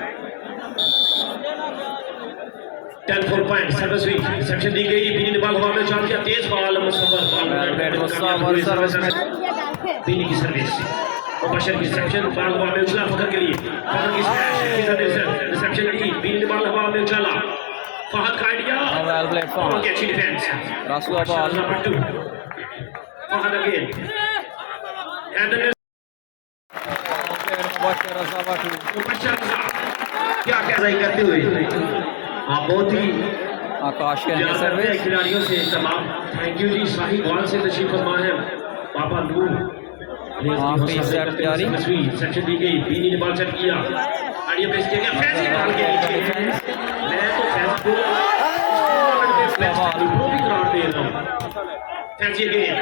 10-4 पॉइंट सर्विस हुई रिसेप्शन दी गई बीनी ने बाल हवा में उछाल दिया तेज बॉल मुसव्वर सर्विस में बीनी की सर्विस मुबशर की रिसेप्शन बाल हवा में उछला फखर के लिए फखर की स्मैश रिसेप्शन दी बीनी ने बाल हवा में उछाला फहद का आइडिया वेल प्लेड फॉर की अच्छी डिफेंस रसुआ बॉल फहद अगेन एंड क्या सही करते हुए आप बहुत ही आकाश के लिए सर्विस खिलाड़ियों से तमाम थैंक यू जी शाही बॉल से तशरीफ फरमा है पापा नूर आखिरी सेट जारी सेक्शन दी गई बीनी ने बॉल सेट किया आइडिया पेश किया गया फैजी बॉल के नीचे मैं तो फैजी को भी करार दे रहा हूं फैजी अगेन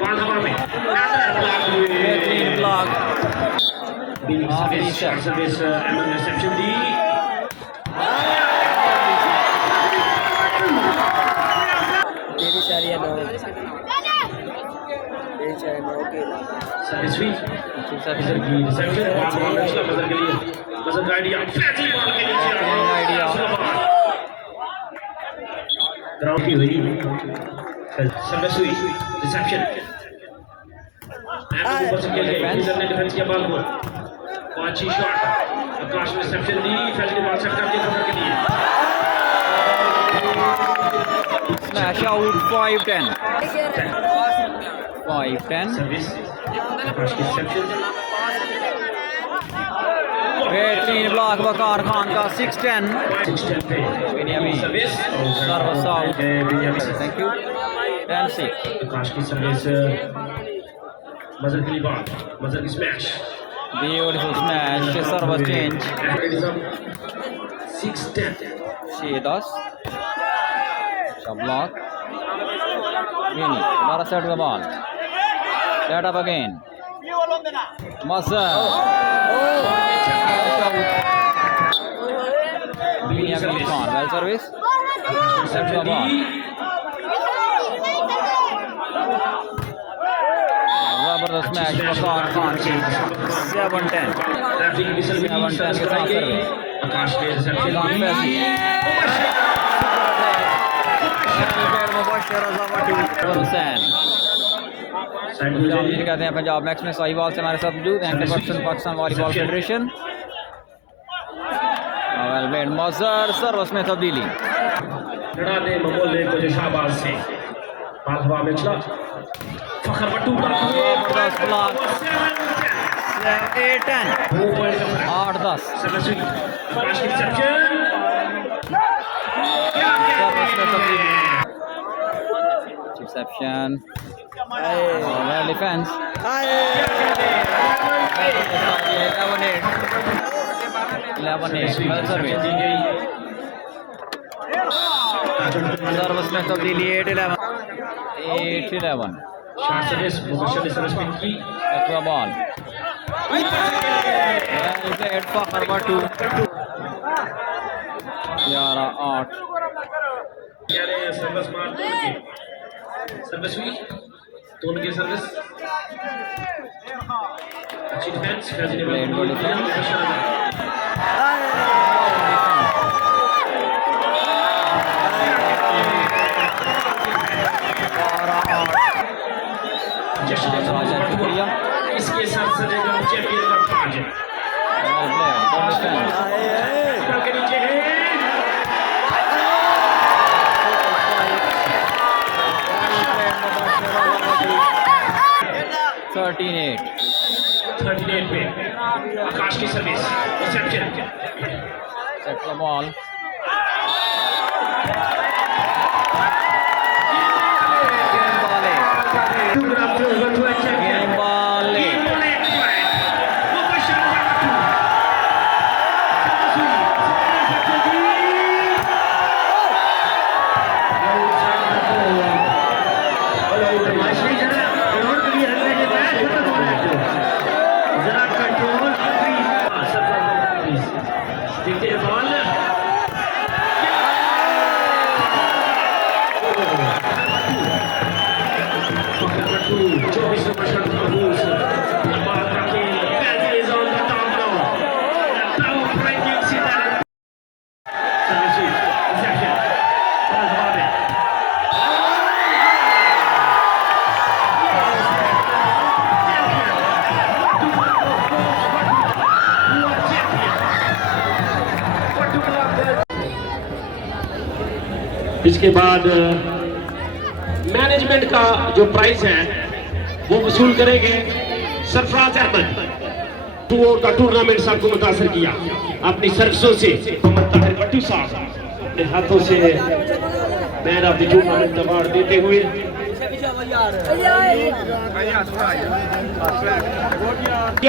बॉल हवा में ब्लॉक हुए बेहतरीन ब्लॉक आखिरी सेट सर्विस एमन रिसेप्शन दी सर्विस हुई रिसेप्शन मजर के लिए मजर का आइडिया फैजी बॉल के नीचे आइडिया ग्राउंड की हुई सर्विस हुई रिसेप्शन डिफेंस किया बॉल को अच्छी शॉट आकाश में रिसेप्शन दी फैजी ने बॉल सेट कर दिया खबर के लिए स्मैश आउट 5-10 सर्विस आकाश की रिसेप्शन बेहतरीन ब्लॉक वकार खान का 6-10 Binyamin service service out thank you 10-6 आकाश की सर्विस मजर की बॉल मजर की smash beautiful smash service change 6-10 6-10 block Vini दोबारा सेट का बॉल सेट अप अगेन मजर Binyamin Khan well service set का बॉल जबरदस्त मैच वकार खान की 7-10 के साथ सर्विस आकाश के रिसेप्शन कहते हैं पंजाब मैक्स में साहिवाल से हमारे साथ मौजूद हैं पाकिस्तान वॉलीबॉल फेडरेशन मजर सर्विस में तब्दीली लड़ा दे मोहल्ले को जो शाहबाज से बाल हवा में चला फखर बट्टू जबरदस्त ब्लॉक 8-10 8-10 सर्विस हुई आकाश की रिसेप्शन सर्विस में तब्दीली reception well defence 11-8 well service service में तब्दीली 8-11 शॉट सर्विस मुबशर ने सर्विस पिक की ball Well played Fakhar Bhattu. 11-8. Service मार तोड़ के सर्विस हुई तोड़ के सर्विस अच्छी डिफेंस Played good defense. शुक्रिया. इसके साथ सजेगा चैंपियन का ताज Well played. Good defense. निकल के नीचे है 13-8. 38 पे आकाश की service reception Check the ball. Game ball eight. देखते हैं बॉल चौबीस नंबर शर्ट महफूज बात रखें पैंतीस ऑन द टॉप नाउ टाउ ब्रेकिंग सीधा सर्विस रिसेप्शन बड़ा जवाब है इसके बाद मैनेजमेंट का जो प्राइस है वो वसूल करेंगे सरफराज अहमद टूर का टूर्नामेंट सबको मुतासर किया अपनी सर्विसों से मोहम्मद ताहिर भट्टू साहब अपने हाथों से man of the tournament award देते हुए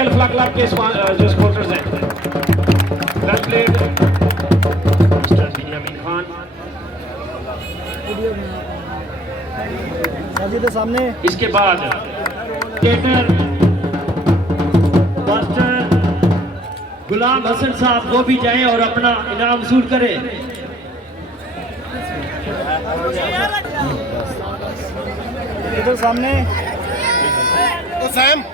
अल्फा क्लब के जो सपोर्टर्स हैं वेल प्लेड मिस्टर बिन्यामीन खान सामने इसके बाद केटर मास्टर गुलाम हसन साहब वो भी जाएं और अपना इनाम वसूल करें इधर सामने तो सैम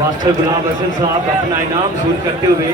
मास्टर गुलाम हसन साहब अपना इनाम वसूल करते हुए